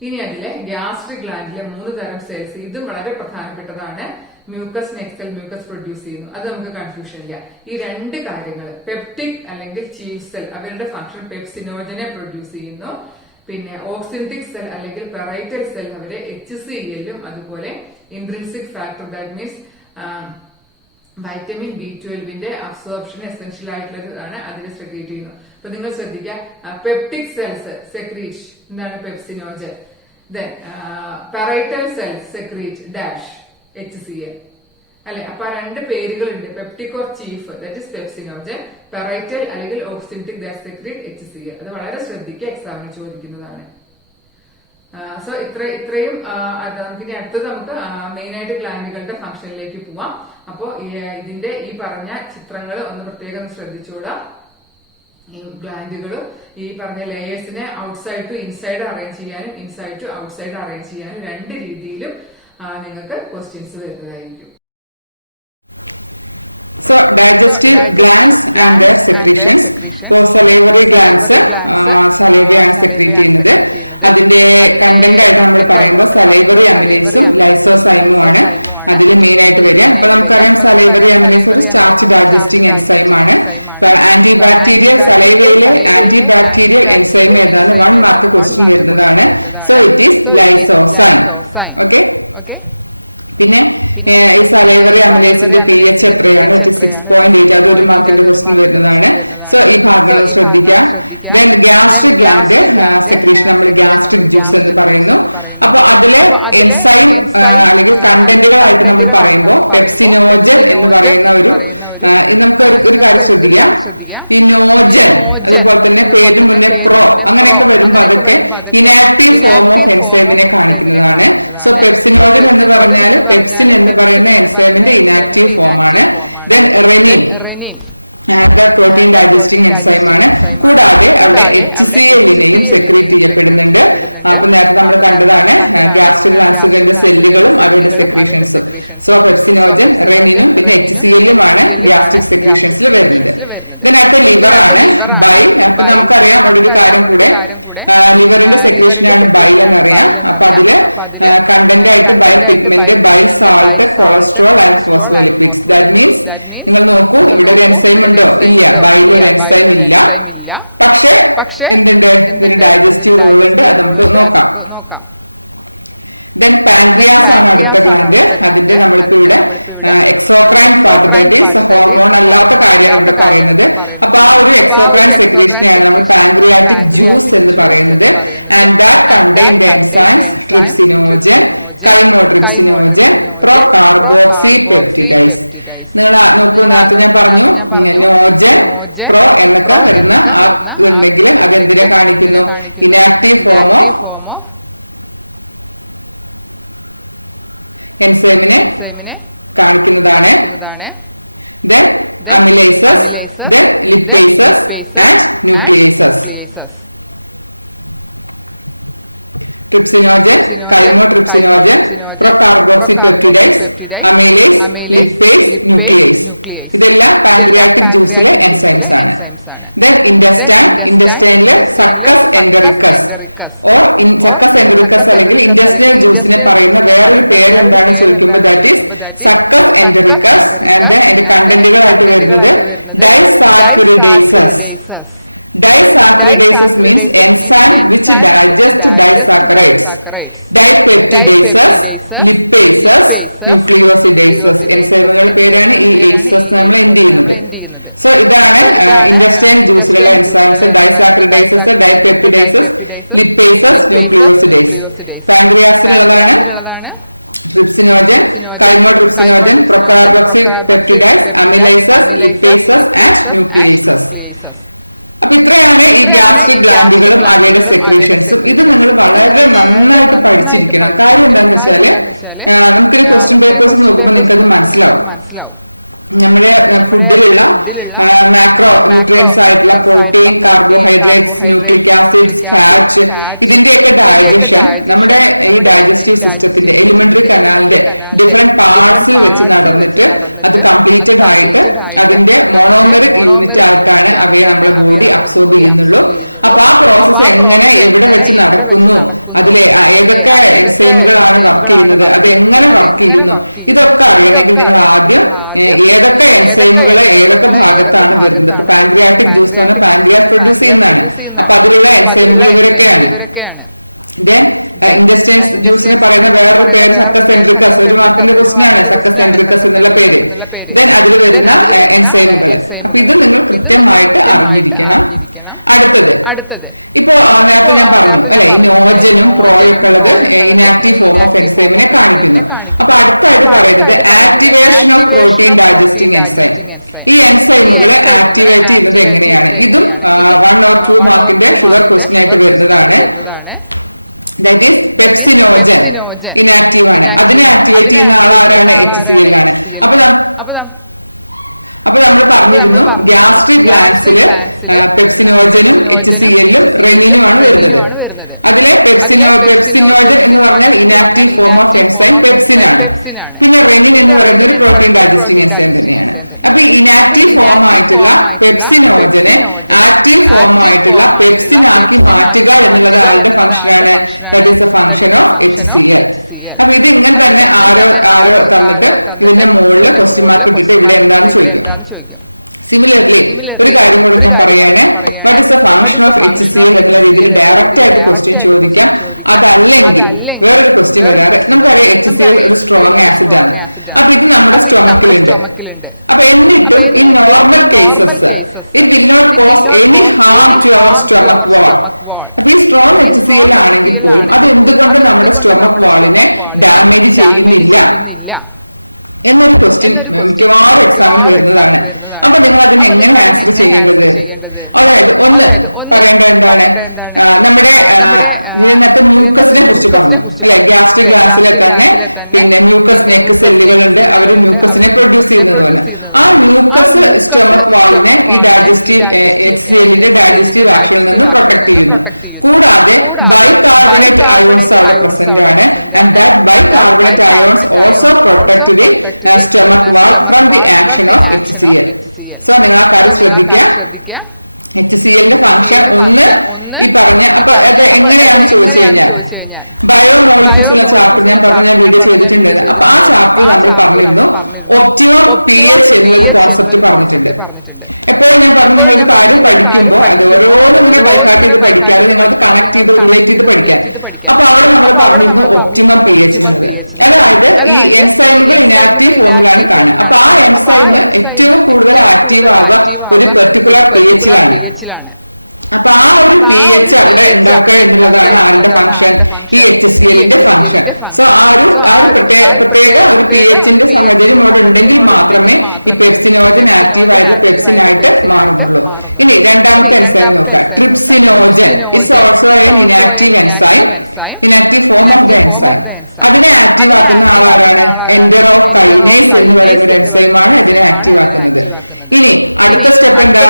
ഇനി അതിലെ ഗ്യാസ്ട്രിക് ഗ്ലാൻഡിലെ 3 തരം സെൽസ്, ഇതും വളരെ പ്രധാനപ്പെട്ടതാണ്. മ്യൂക്കസ് നെക്സൽ മ്യൂക്കസ് പ്രൊഡ്യൂസ് ചെയ്യുന്നു. അത് നമുക്ക് കൺഫ്യൂഷൻ ഇല്ല. ഈ 2 കാര്യങ്ങൾ, പെപ്റ്റിക് അല്ലെങ്കിൽ ചീഫ് സെൽ, അവരുടെ ഫംഗ്ഷൻ പെപ്സിനോജനെ പ്രൊഡ്യൂസ് ചെയ്യുന്നു. പിന്നെ ഓക്സിൻറ്റിക് സെൽ അല്ലെങ്കിൽ പെറൈറ്റൽ സെൽ അവരെ HCl-ഉം അതുപോലെ intrinsic factor, that means vitamin B12ന്റെ അബ്സോർപ്ഷൻ എസെൻഷ്യൽ ആയിട്ടുള്ളതാണ്, അതിനെ സെക്രീറ്റ് ചെയ്യുന്നു. അപ്പൊ നിങ്ങൾ ശ്രദ്ധിക്കുക, പെപ്റ്റിക് സെൽസ് സെക്രീറ്റ് എന്താണ് pepsinogen. Then parietal cells secrete dash HCl അല്ലെ. അപ്പൊ 2 പേരുകളുണ്ട്, peptic or chief, that is pepsinogen, parietal അല്ലെങ്കിൽ ഓക്സിൻറ്റിക് ദാറ്റ് സെക്രീറ്റ് HCl. അത് വളരെ ശ്രദ്ധിക്കുക, എക്സാമിന് ചോദിക്കുന്നതാണ്. സോ ഇത്രയും നമുക്കിനി അടുത്തത് നമുക്ക് മെയിൻ ആയിട്ട് ഗ്ലാൻഡുകളുടെ ഫംഗ്ഷനിലേക്ക് പോവാം. അപ്പോ ഇതിന്റെ ഈ പറഞ്ഞ ചിത്രങ്ങൾ ഒന്ന് പ്രത്യേകം ശ്രദ്ധിച്ചോളാം. ഈ ഗ്ലാൻഡുകളും ഈ പറഞ്ഞ ലെയേഴ്സിനെ ഔട്ട്സൈഡ് ടു ഇൻസൈഡ് അറേഞ്ച് ചെയ്യാനും ഇൻസൈഡ് ടു ഔട്ട്സൈഡ് അറേഞ്ച് ചെയ്യാനും 2 രീതിയിലും നിങ്ങൾക്ക് ക്വസ്റ്റ്യൻസ് വരുന്നതായിരിക്കും. So digestive glands and their secretions. ഇപ്പോൾ സലൈവറി ഗ്ലാൻസ് സലൈവയാണ് സെക്രീറ്റ് ചെയ്യുന്നത്. അതിന്റെ കണ്ടന്റ് ആയിട്ട് നമ്മൾ പറയുമ്പോൾ സലൈവറി അമിലേസും ലൈസോസൈമും ആണ് അതിൽ മെയിൻ ആയിട്ട് വരിക. അപ്പൊ നമുക്കറിയാം സലൈവറി അമിലേസ് ഒരു സ്റ്റാർച്ച് ഡൈജസ്റ്റിംഗ് എൻസൈം ആണ്. ആന്റി ബാക്ടീരിയൽ സലൈവയിലെ ആന്റി ബാക്ടീരിയൽ എൻസൈം ഏതാണ്? 1 മാർക്ക് ക്വസ്റ്റ്യൻ വരുന്നതാണ്. So it is lysozyme. Okay. പിന്നെ ഈ സലൈവറി അമിലേസിന്റെ pH എത്രയാണ്? 6.8. അത് 1 മാർക്കിന്റെ ക്വസ്റ്റ്യൻ വരുന്നതാണ്. സോ ഈ ഭാഗങ്ങൾ ശ്രദ്ധിക്കുക. ദെൻ ഗ്യാസ്ട്രിക് ഗ്ലാൻഡ് സെക്രീഷൻ നമ്മൾ ഗ്യാസ്ട്രിക് ജ്യൂസ് എന്ന് പറയുന്നു. അപ്പൊ അതിലെ എൻസൈം അല്ലെങ്കിൽ കണ്ടന്റുകളായിട്ട് നമ്മൾ പറയുമ്പോൾ പെപ്സിനോജൻ എന്ന് പറയുന്ന നമുക്ക് ഒരു കാര്യം ശ്രദ്ധിക്കാം. ഈ നോജൻ അതുപോലെ തന്നെ പേരിന് മുന്നേ പ്രോ അങ്ങനെയൊക്കെ വരുമ്പോ അതൊക്കെ ഇനാക്റ്റീവ് ഫോം ഓഫ് എൻസൈമിനെ കാണിക്കുന്നതാണ്. സോ പെപ്സിനോജൻ എന്ന് പറഞ്ഞാൽ പെപ്സിൻ എന്ന് പറയുന്ന എൻസൈമിന്റെ ഇനാക്റ്റീവ് ഫോം ആണ്. Then renin protein digesting enzyme ആണ്. കൂടാതെ അവിടെ HCl സെക്രീറ്റ് ചെയ്യപ്പെടുന്നുണ്ട്. അപ്പൊ നേരത്തെ നമ്മൾ കണ്ടതാണ് ഗ്യാസ്ട്രിക് ഗ്ലാൻസുകളുടെ സെല്ലുകളും അവയുടെ സെക്രീഷൻസും. സോ പെപ്സിനോജൻ, റെനിനും പിന്നെ HCl ആണ് ഗ്യാസ്ട്രിക് സെക്രീഷൻസിൽ വരുന്നത്. ഇതിനകത്ത് ലിവർ ആണ് ബൈൽ. അപ്പൊ നമുക്കറിയാം അവിടെ ഒരു കാര്യം കൂടെ, ലിവറിന്റെ സെക്രീഷനാണ് ബൈൽ എന്നറിയാം. അപ്പൊ അതില് കണ്ടന്റ് ആയിട്ട് bile pigment, bile salt, cholesterol and phospholipids. That means നിങ്ങൾ നോക്കൂ, ഇവിടെ ഒരു എൻസൈം ഉണ്ടോ? ഇല്ല, ബൈൽ ഒരു എൻസൈം ഇല്ല. പക്ഷെ എന്തുണ്ട്? ഇതിന് ഡൈജസ്റ്റീവ് റോൾ ഉണ്ട്. അത് നമുക്ക് നോക്കാം. ദെൻ പാൻക്രിയാസ് ആണ് അടുത്ത ഗ്ലാൻഡ്. അതിന്റെ നമ്മളിപ്പോ ഇവിടെ exocrine part, that is hormone അല്ലാത്ത കാര്യമാണ് ഇവിടെ പറയുന്നത്. അപ്പൊ ആ ഒരു എക്സോക്രൈൻ സെക്രീഷനെയാണ് നമ്മൾ പാൻക്രിയാറ്റിക് ജ്യൂസ് എന്ന് പറയുന്നത്. And that contain the enzymes trypsinogen, chymotrypsinogen, procarboxy peptidase. നിങ്ങൾ നോക്കൂ, നേരത്തെ ഞാൻ പറഞ്ഞു നോജൻ, പ്രോ എന്നൊക്കെ വരുന്ന ആ ഉണ്ടെങ്കിൽ അതെന്തിനെ കാണിക്കുന്നു? ഇനാക്റ്റീവ് ഫോം ഓഫ് എൻസൈമിനെ കാണിക്കുന്നതാണ്. Then amylases, then lipases and nucleases. Trypsinogen, chymotrypsinogen, procarboxy peptidase, amylase, lipase, nuclease. ഇതെല്ലാം പാൻക്രിയാറ്റിക് ജ്യൂസിലെ എൻസൈംസ് ആണ്. ദെൻ ഇന്റസ്റ്റൈനിലെ succus entericus or succus entericus അല്ലെങ്കിൽ ഇന്റസ്റ്റൈനൽ ജ്യൂസിനെ പറയുന്ന വേറൊരു പേര് എന്താണ് ചോദിക്കുമ്പോൾ that is succus entericus. And അതിന്റെ കണ്ടന്റുകളായിട്ട് വരുന്നത് ഡൈസാക്രിഡേസസ്. Disaccharidase means enzyme which digest disaccharides. Dipeptidases, lipases, nucleosidases. എൻസൈമുകളുടെ പേരാണ് ഈ ഏസസ് നമ്മൾ എന്ത് ചെയ്യുന്നത്. സോ ഇതാണ് ഇൻഡസ്റ്റൈൻ ജ്യൂസിലുള്ള enzymes. Disaccharidases, dipeptidases, lipases, nucleosidase. പാൻക്രിയാസിലുള്ളതാണ് trypsinogen, chymotrypsinogen, procarboxy peptidase, amylases, lipases and nucleases. അപ്പൊ ഇത്രയാണ് ഈ ഗ്യാസ്ട്രിക് ഗ്ലാൻഡുകളും അവയുടെ സെക്രീഷൻസും. ഇത് നിങ്ങൾ വളരെ നന്നായിട്ട് പഠിച്ചിരിക്കണം. കാര്യം എന്താന്ന് വെച്ചാല് നമുക്കൊരു ക്വസ്റ്റ്യൻ പേപ്പേഴ്സ് നോക്കുമ്പോൾ നിങ്ങൾക്ക് അത് മനസ്സിലാവും. നമ്മുടെ ഫുഡിലുള്ള മാക്രോ ന്യൂട്രിയൻസ് ആയിട്ടുള്ള protein, carbohydrates, nucleic acids, fat, ഇതിന്റെയൊക്കെ ഡൈജഷൻ നമ്മുടെ ഈ ഡൈജസ്റ്റീവ് സിസ്റ്റത്തിന്റെ എലിമെന്ററി കനാലിന്റെ ഡിഫറെന്റ് പാർട്സിൽ വെച്ച് നടന്നിട്ട് അത് കംപ്ലീറ്റഡ് ആയിട്ട് അതിന്റെ മോണോമെറിക് യൂണിറ്റ് ആയിട്ടാണ് അവയെ നമ്മുടെ ബോഡി അബ്സോർബ് ചെയ്യുന്നുള്ളൂ. അപ്പൊ ആ പ്രോസസ്സ് എങ്ങനെ എവിടെ വെച്ച് നടക്കുന്നു, അതിലെ ഏതൊക്കെ എൻസൈമുകളാണ് വർക്ക് ചെയ്യുന്നത്, അത് എങ്ങനെ വർക്ക് ചെയ്യുന്നു, ഇതൊക്കെ അറിയണമെങ്കിൽ നിങ്ങൾ ആദ്യം ഏതൊക്കെ എൻസൈമുകൾ ഏതൊക്കെ ഭാഗത്താണ് വരുന്നത്. ഇപ്പൊ പാൻക്രിയാറ്റിക് ജ്യൂസ് എന്ന് പറഞ്ഞാൽ പാൻക്രിയാസ് പ്രൊഡ്യൂസ് ചെയ്യുന്നതാണ്. അപ്പൊ അതിലുള്ള എൻസൈമുകൾ ഇവരൊക്കെയാണ്. ദെൻ ഇൻഡസ്റ്റൈൻസ് ജ്യൂസിന് പറയുന്ന വേറൊരു പേര് സക്കസ് എൻട്രിക്കസ്. ഒരു മാർക്കിന്റെ ക്വസ്റ്റ്യൻ ആണ് സക്കസ് എൻട്രിക്കസ് എന്നുള്ള പേര്. ദെൻ അതിൽ വരുന്ന എൻസൈമുകൾ. അപ്പൊ ഇത് നിങ്ങൾ കൃത്യമായിട്ട് അറിഞ്ഞിരിക്കണം. അടുത്തത് ഇപ്പോ നേരത്തെ ഞാൻ പറഞ്ഞു അല്ലെ, ഈ നോജനും പ്രോയൊക്കെ ഉള്ളത് ഇനാക്റ്റീവ് ഫോം ഓഫ് എൻസൈമിനെ കാണിക്കുന്നു. അപ്പൊ അടുത്തായിട്ട് പറയുന്നത് activation of protein digesting enzyme. ഈ എൻസൈമുകളെ ആക്ടിവേറ്റ് ചെയ്യുന്നത് എങ്ങനെയാണ്? ഇതും 1 or 2 മാർക്കിന്റെ ഷുഗർ ക്വസ്റ്റ്യൻ ആയിട്ട് വരുന്നതാണ്. ദാറ്റ് ഈസ് പെപ്സിനോജൻ ഇനാക്റ്റീവ് ആണ്. അതിനെ ആക്ടിവേറ്റ് ചെയ്യുന്ന ആളാരാണ്? HCl ആണ്. അപ്പൊ നമ്മൾ പറഞ്ഞിരുന്നു ഗ്യാസ്ട്രിക് ഗ്ലാൻഡ്സില് പെപ്സിനോജനും HCl-ഉം റെനിനുമാണ് വരുന്നത്. അതിലെ പെപ്സിനോജൻ എന്ന് പറഞ്ഞാൽ inactive form of enzyme pepsin ആണ്. പിന്നെ റെനിൻ എന്ന് പറയുന്നത് ഒരു പ്രോട്ടീൻ ഡൈജസ്റ്റിംഗ് എൻസൈം തന്നെയാണ്. അപ്പൊ ഇനാക്റ്റീവ് ഫോം ആയിട്ടുള്ള പെപ്സിനോജനെ ആക്റ്റീവ് ഫോം ആയിട്ടുള്ള പെപ്സിൻ ആക്കി മാറ്റുക എന്നുള്ളത് ആളുടെ ഫംഗ്ഷനാണ്. That is A function of HCl. അപ്പൊ ഇത് ഇങ്ങനെ തന്നെ ആരോ തന്നിട്ട് ഇതിന്റെ മുകളിൽ ക്വസ്റ്റ്യൻ മാർക്ക് ഇട്ടിട്ട് ഇവിടെ എന്താണെന്ന് ചോദിക്കും. സിമിലർലി ഒരു കാര്യം കൂടെ ഞാൻ പറയാണ്, what is A function of HCl എന്നുള്ള രീതിയിൽ ഡയറക്റ്റ് ആയിട്ട് ക്വസ്റ്റ്യൻ ചോദിക്കാം. അതല്ലെങ്കിൽ വേറൊരു ക്വസ്റ്റ്യൻ വരാറ്, നമുക്കറിയാം HCl ഒരു സ്ട്രോങ് ആസിഡ് ആണ്. അപ്പൊ ഇത് നമ്മുടെ സ്റ്റൊമക്കിലുണ്ട്. അപ്പൊ എന്നിട്ടും ഈ normal cases it will not cause any harm to our stomach wall. അപ്പൊ ഈ സ്ട്രോങ് HCl ആണെങ്കിൽ പോലും അത് എന്തുകൊണ്ട് നമ്മുടെ സ്റ്റൊമക് വാളിനെ ഡാമേജ് ചെയ്യുന്നില്ല എന്നൊരു ക്വസ്റ്റ്യൻ മിക്കവാറും എക്സാമിന് വരുന്നതാണ്. അപ്പൊ നിങ്ങൾ അതിന് എങ്ങനെ ആൻസർ ചെയ്യേണ്ടത്? അതായത് ഒന്ന് പറയേണ്ടത് എന്താണ്, നമ്മുടെ ഇതിനകത്ത് മ്യൂക്കസിനെ കുറിച്ച് പറഞ്ഞു അല്ലെ. ഗ്യാസ്ട്രിക് ഗ്ലാസിലെ തന്നെ പിന്നെ മ്യൂക്കസ് നെക്ക് സെല്ലുകൾ ഉണ്ട്, അവർ മ്യൂക്കസിനെ പ്രൊഡ്യൂസ് ചെയ്യുന്നത് പറഞ്ഞു. ആ മ്യൂക്കസ് സ്റ്റൊമക് വാളിനെ ഈ ഡൈജസ്റ്റീവ് HClന്റെ ഡൈജസ്റ്റീവ് ആക്ഷനിൽ നിന്ന് പ്രൊട്ടക്ട് ചെയ്യുന്നു. കൂടാതെ ബൈകാർബണേറ്റ് അയോൺസ് അവിടെ പ്രസന്റ് ആണ്. And that bicarbonate ions also protect the stomach wall from the action of HCl. So നിങ്ങൾ ആ കാര്യം ശ്രദ്ധിക്കുക. HClന്റെ ഫംഗ്ഷൻ ഒന്ന് ഈ പറഞ്ഞ, അപ്പൊ അത് എങ്ങനെയാണെന്ന് ചോദിച്ചു കഴിഞ്ഞാൽ ബയോമോളിക്യൂൾസ് ഉള്ള ചാപ്റ്റർ ഞാൻ വീഡിയോ ചെയ്തിട്ടുണ്ട്. അപ്പൊ ആ ചാപ്റ്റർ നമ്മൾ പറഞ്ഞിരുന്നു ഒപ്റ്റിമം pH എന്നുള്ളൊരു കോൺസെപ്റ്റ് പറഞ്ഞിട്ടുണ്ട്. എപ്പോഴും ഞാൻ പറഞ്ഞു നിങ്ങളൊരു കാര്യം പഠിക്കുമ്പോൾ അത് ഓരോന്നും ഇങ്ങനെ ബൈഹാർട്ട് ചെയ്ത് പഠിക്കാതെ നിങ്ങളത് കണക്ട് ചെയ്ത് റിലേറ്റ് ചെയ്ത് പഠിക്കാൻ. അപ്പൊ അവിടെ നമ്മൾ പറഞ്ഞിരുന്നു ഒപ്റ്റിമം pH എന്നുള്ളത്. അതായത് ഈ എൻസൈമുകൾ ഇനാക്റ്റീവ് ഫോമിലാണ് കാണുക. അപ്പൊ ആ എൻസൈം ഏറ്റവും കൂടുതൽ ആക്റ്റീവ് ആവുക ഒരു പെർട്ടിക്കുലർ pH-ലാണ്. അപ്പൊ ആ ഒരു pH അവിടെ ഉണ്ടാക്കുക എന്നുള്ളതാണ് ആരുടെ ഫംഗ്ഷൻ? ഈ HClന്റെ ഫംഗ്ഷൻ. സോ ആ ഒരു പ്രത്യേക ഒരു pHന്റെ സാഹചര്യം അവിടെ ഉണ്ടെങ്കിൽ മാത്രമേ ഈ പെപ്സിനോജൻ ആക്റ്റീവ് ആയിട്ടുള്ള പെപ്സിനായിട്ട് മാറുന്നുള്ളൂ. ഇനി രണ്ടാമത്തെ എൻസൈം നോക്കാം, trypsinogen. It's also an inactive enzyme, inactive form of the enzyme. അതിനെ ആക്റ്റീവ് ആക്കുന്ന ആളാരാണ്? എന്ററോകൈനേസ് എന്ന് പറയുന്ന ഒരു എൻസൈമാണ് ഇതിനെ ആക്റ്റീവ് ആക്കുന്നത്. ഇനി അടുത്ത സ്റ്റെപ്പ് എന്താ?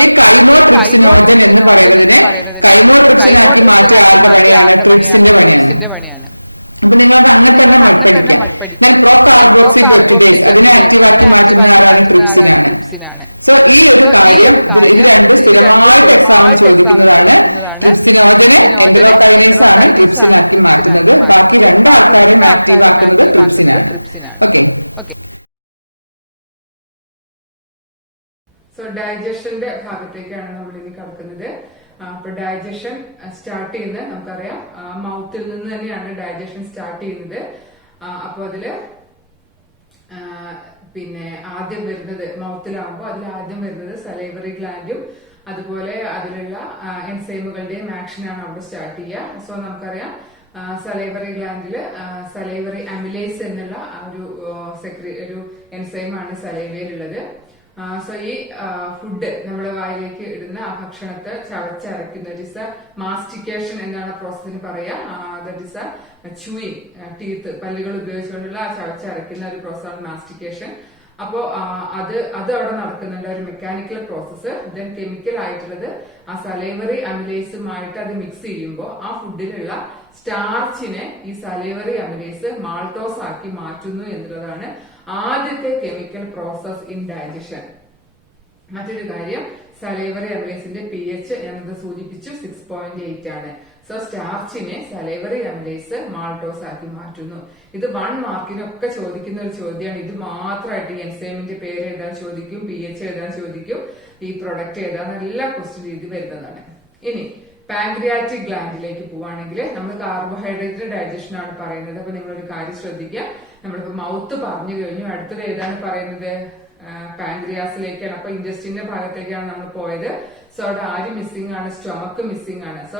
ഈ കൈമോട്രിപ്സിനോജൻ എന്ന് പറയുന്നതിനെ കൈമോട്രിപ്സിനാക്കി മാറ്റിയ ആളുടെ പണിയാണ്? ട്രിപ്സിന്റെ പണിയാണ്. അപ്പൊ നിങ്ങൾക്ക് അങ്ങനെ തന്നെ പഠിക്കാം. ഞാൻ പ്രോ കാർബോക്സി പെപ്റ്റിഡേസ് അതിനെ ആക്റ്റീവ് ആക്കി മാറ്റുന്ന ആരാണ്? ട്രിപ്സിനാണ്. സോ ഈ ഒരു കാര്യം ഇത് രണ്ടും സ്ഥിരമായിട്ട് എക്സാമിന് ചോദിക്കുന്നതാണ്. ട്രിപ്സിനോജനെ എന്ററോകൈനേസ് ആണ് ട്രിപ്സിനാക്കി മാറ്റുന്നത്. ബാക്കി രണ്ടാൾക്കാരെയും ആക്റ്റീവ് ആക്കുന്നത് ട്രിപ്സിനാണ്. ഓക്കെ. സോ ഡൈജഷന്റെ ഭാഗത്തേക്കാണ് നമ്മൾ ഇനി കടക്കുന്നത്. അപ്പൊ ഡൈജഷൻ സ്റ്റാർട്ട് ചെയ്യുന്നത് നമുക്കറിയാം മൗത്തിൽ നിന്ന് തന്നെയാണ് ഡൈജഷൻ സ്റ്റാർട്ട് ചെയ്യുന്നത്. അപ്പൊ അതില് പിന്നെ ആദ്യം വരുന്നത് മൗത്തിലാകുമ്പോൾ അതിൽ ആദ്യം വരുന്നത് സലൈവറി ഗ്ലാൻഡും അതുപോലെ അതിലുള്ള എൻസൈമുകളുടെയും ആക്ഷനാണ് അവിടെ സ്റ്റാർട്ട് ചെയ്യുക. സോ നമുക്കറിയാം സലൈവറി ഗ്ലാൻഡില് സലൈവറി അമിലേസ് എന്നുള്ള ഒരു എൻസൈമാണ് സലൈവയിലുള്ളത്. സോ ഈ ഫുഡ് നമ്മുടെ വായിലേക്ക് ഇടുന്ന ആ ഭക്ഷണത്തെ ചവച്ചരയ്ക്കുന്ന മാസ്റ്റിക്കേഷൻ എന്നാണ് പ്രോസസ്സിന് പറയാ. ദാറ്റ് ഇസ് ചൂയിങ് ടീത്ത്, പല്ലുകൾ ഉപയോഗിച്ചുകൊണ്ടുള്ള ചവച്ചരയ്ക്കുന്ന ഒരു പ്രോസസ്സാണ് മാസ്റ്റിക്കേഷൻ. അപ്പോ അത് അവിടെ നടക്കുന്നുണ്ട് ഒരു മെക്കാനിക്കൽ പ്രോസസ്സ്. ദെൻ കെമിക്കൽ ആയിട്ടുള്ളത് ആ സലൈവറി അമിലേസുമായിട്ട് അത് മിക്സ് ചെയ്യുമ്പോൾ ആ ഫുഡിലുള്ള സ്റ്റാർച്ചിനെ ഈ സലൈവറി അമിലേസ് മാൾട്ടോസ് ആക്കി മാറ്റുന്നു എന്നുള്ളതാണ് ആദ്യത്തെ കെമിക്കൽ പ്രോസസ് ഇൻ ഡൈജഷൻ. മറ്റൊരു കാര്യം സലൈവറി അമിലേസിന്റെ pH ഞാനത് സൂചിപ്പിച്ചു 6.8 ആണ്. സോ സ്റ്റാർച്ചിനെ സലൈവറി അമിലേസ് മാൾട്ടോസ് ആക്കി മാറ്റുന്നു. ഇത് 1 മാർക്കിനൊക്കെ ചോദിക്കുന്ന ഒരു ചോദ്യമാണ്. ഇത് മാത്രമായിട്ട് ഈ എൻസൈമിന്റെ പേര് എഴുതാൻ ചോദിക്കും, pH എഴുതാൻ ചോദിക്കും, ഈ പ്രൊഡക്റ്റ് എഴുതാൻ എല്ലാ ക്വസ്റ്റ്യൻ രീതി വരുന്നതാണ്. ഇനി പാൻക്രിയാറ്റിക് ഗ്ലാൻഡിലേക്ക് പോവുകയാണെങ്കിൽ നമ്മൾ കാർബോഹൈഡ്രേറ്റിന്റെ ഡൈജഷൻ ആണ് പറയുന്നത്. അപ്പൊ നിങ്ങളൊരു കാര്യം ശ്രദ്ധിക്കുക, നമ്മളിപ്പോ മൗത്ത് പറഞ്ഞു കഴിഞ്ഞു, അടുത്തത് ഏതാണ് പറയുന്നത്? പാൻക്രിയാസിലേക്കാണ്. അപ്പൊ ഇൻഡസ്ട്രിന്റെ ഭാഗത്തേക്കാണ് നമ്മൾ പോയത്. സോ അവിടെ ആര് മിസ്സിംഗ് ആണ്? സ്റ്റൊമക്ക് മിസ്സിംഗ് ആണ്. So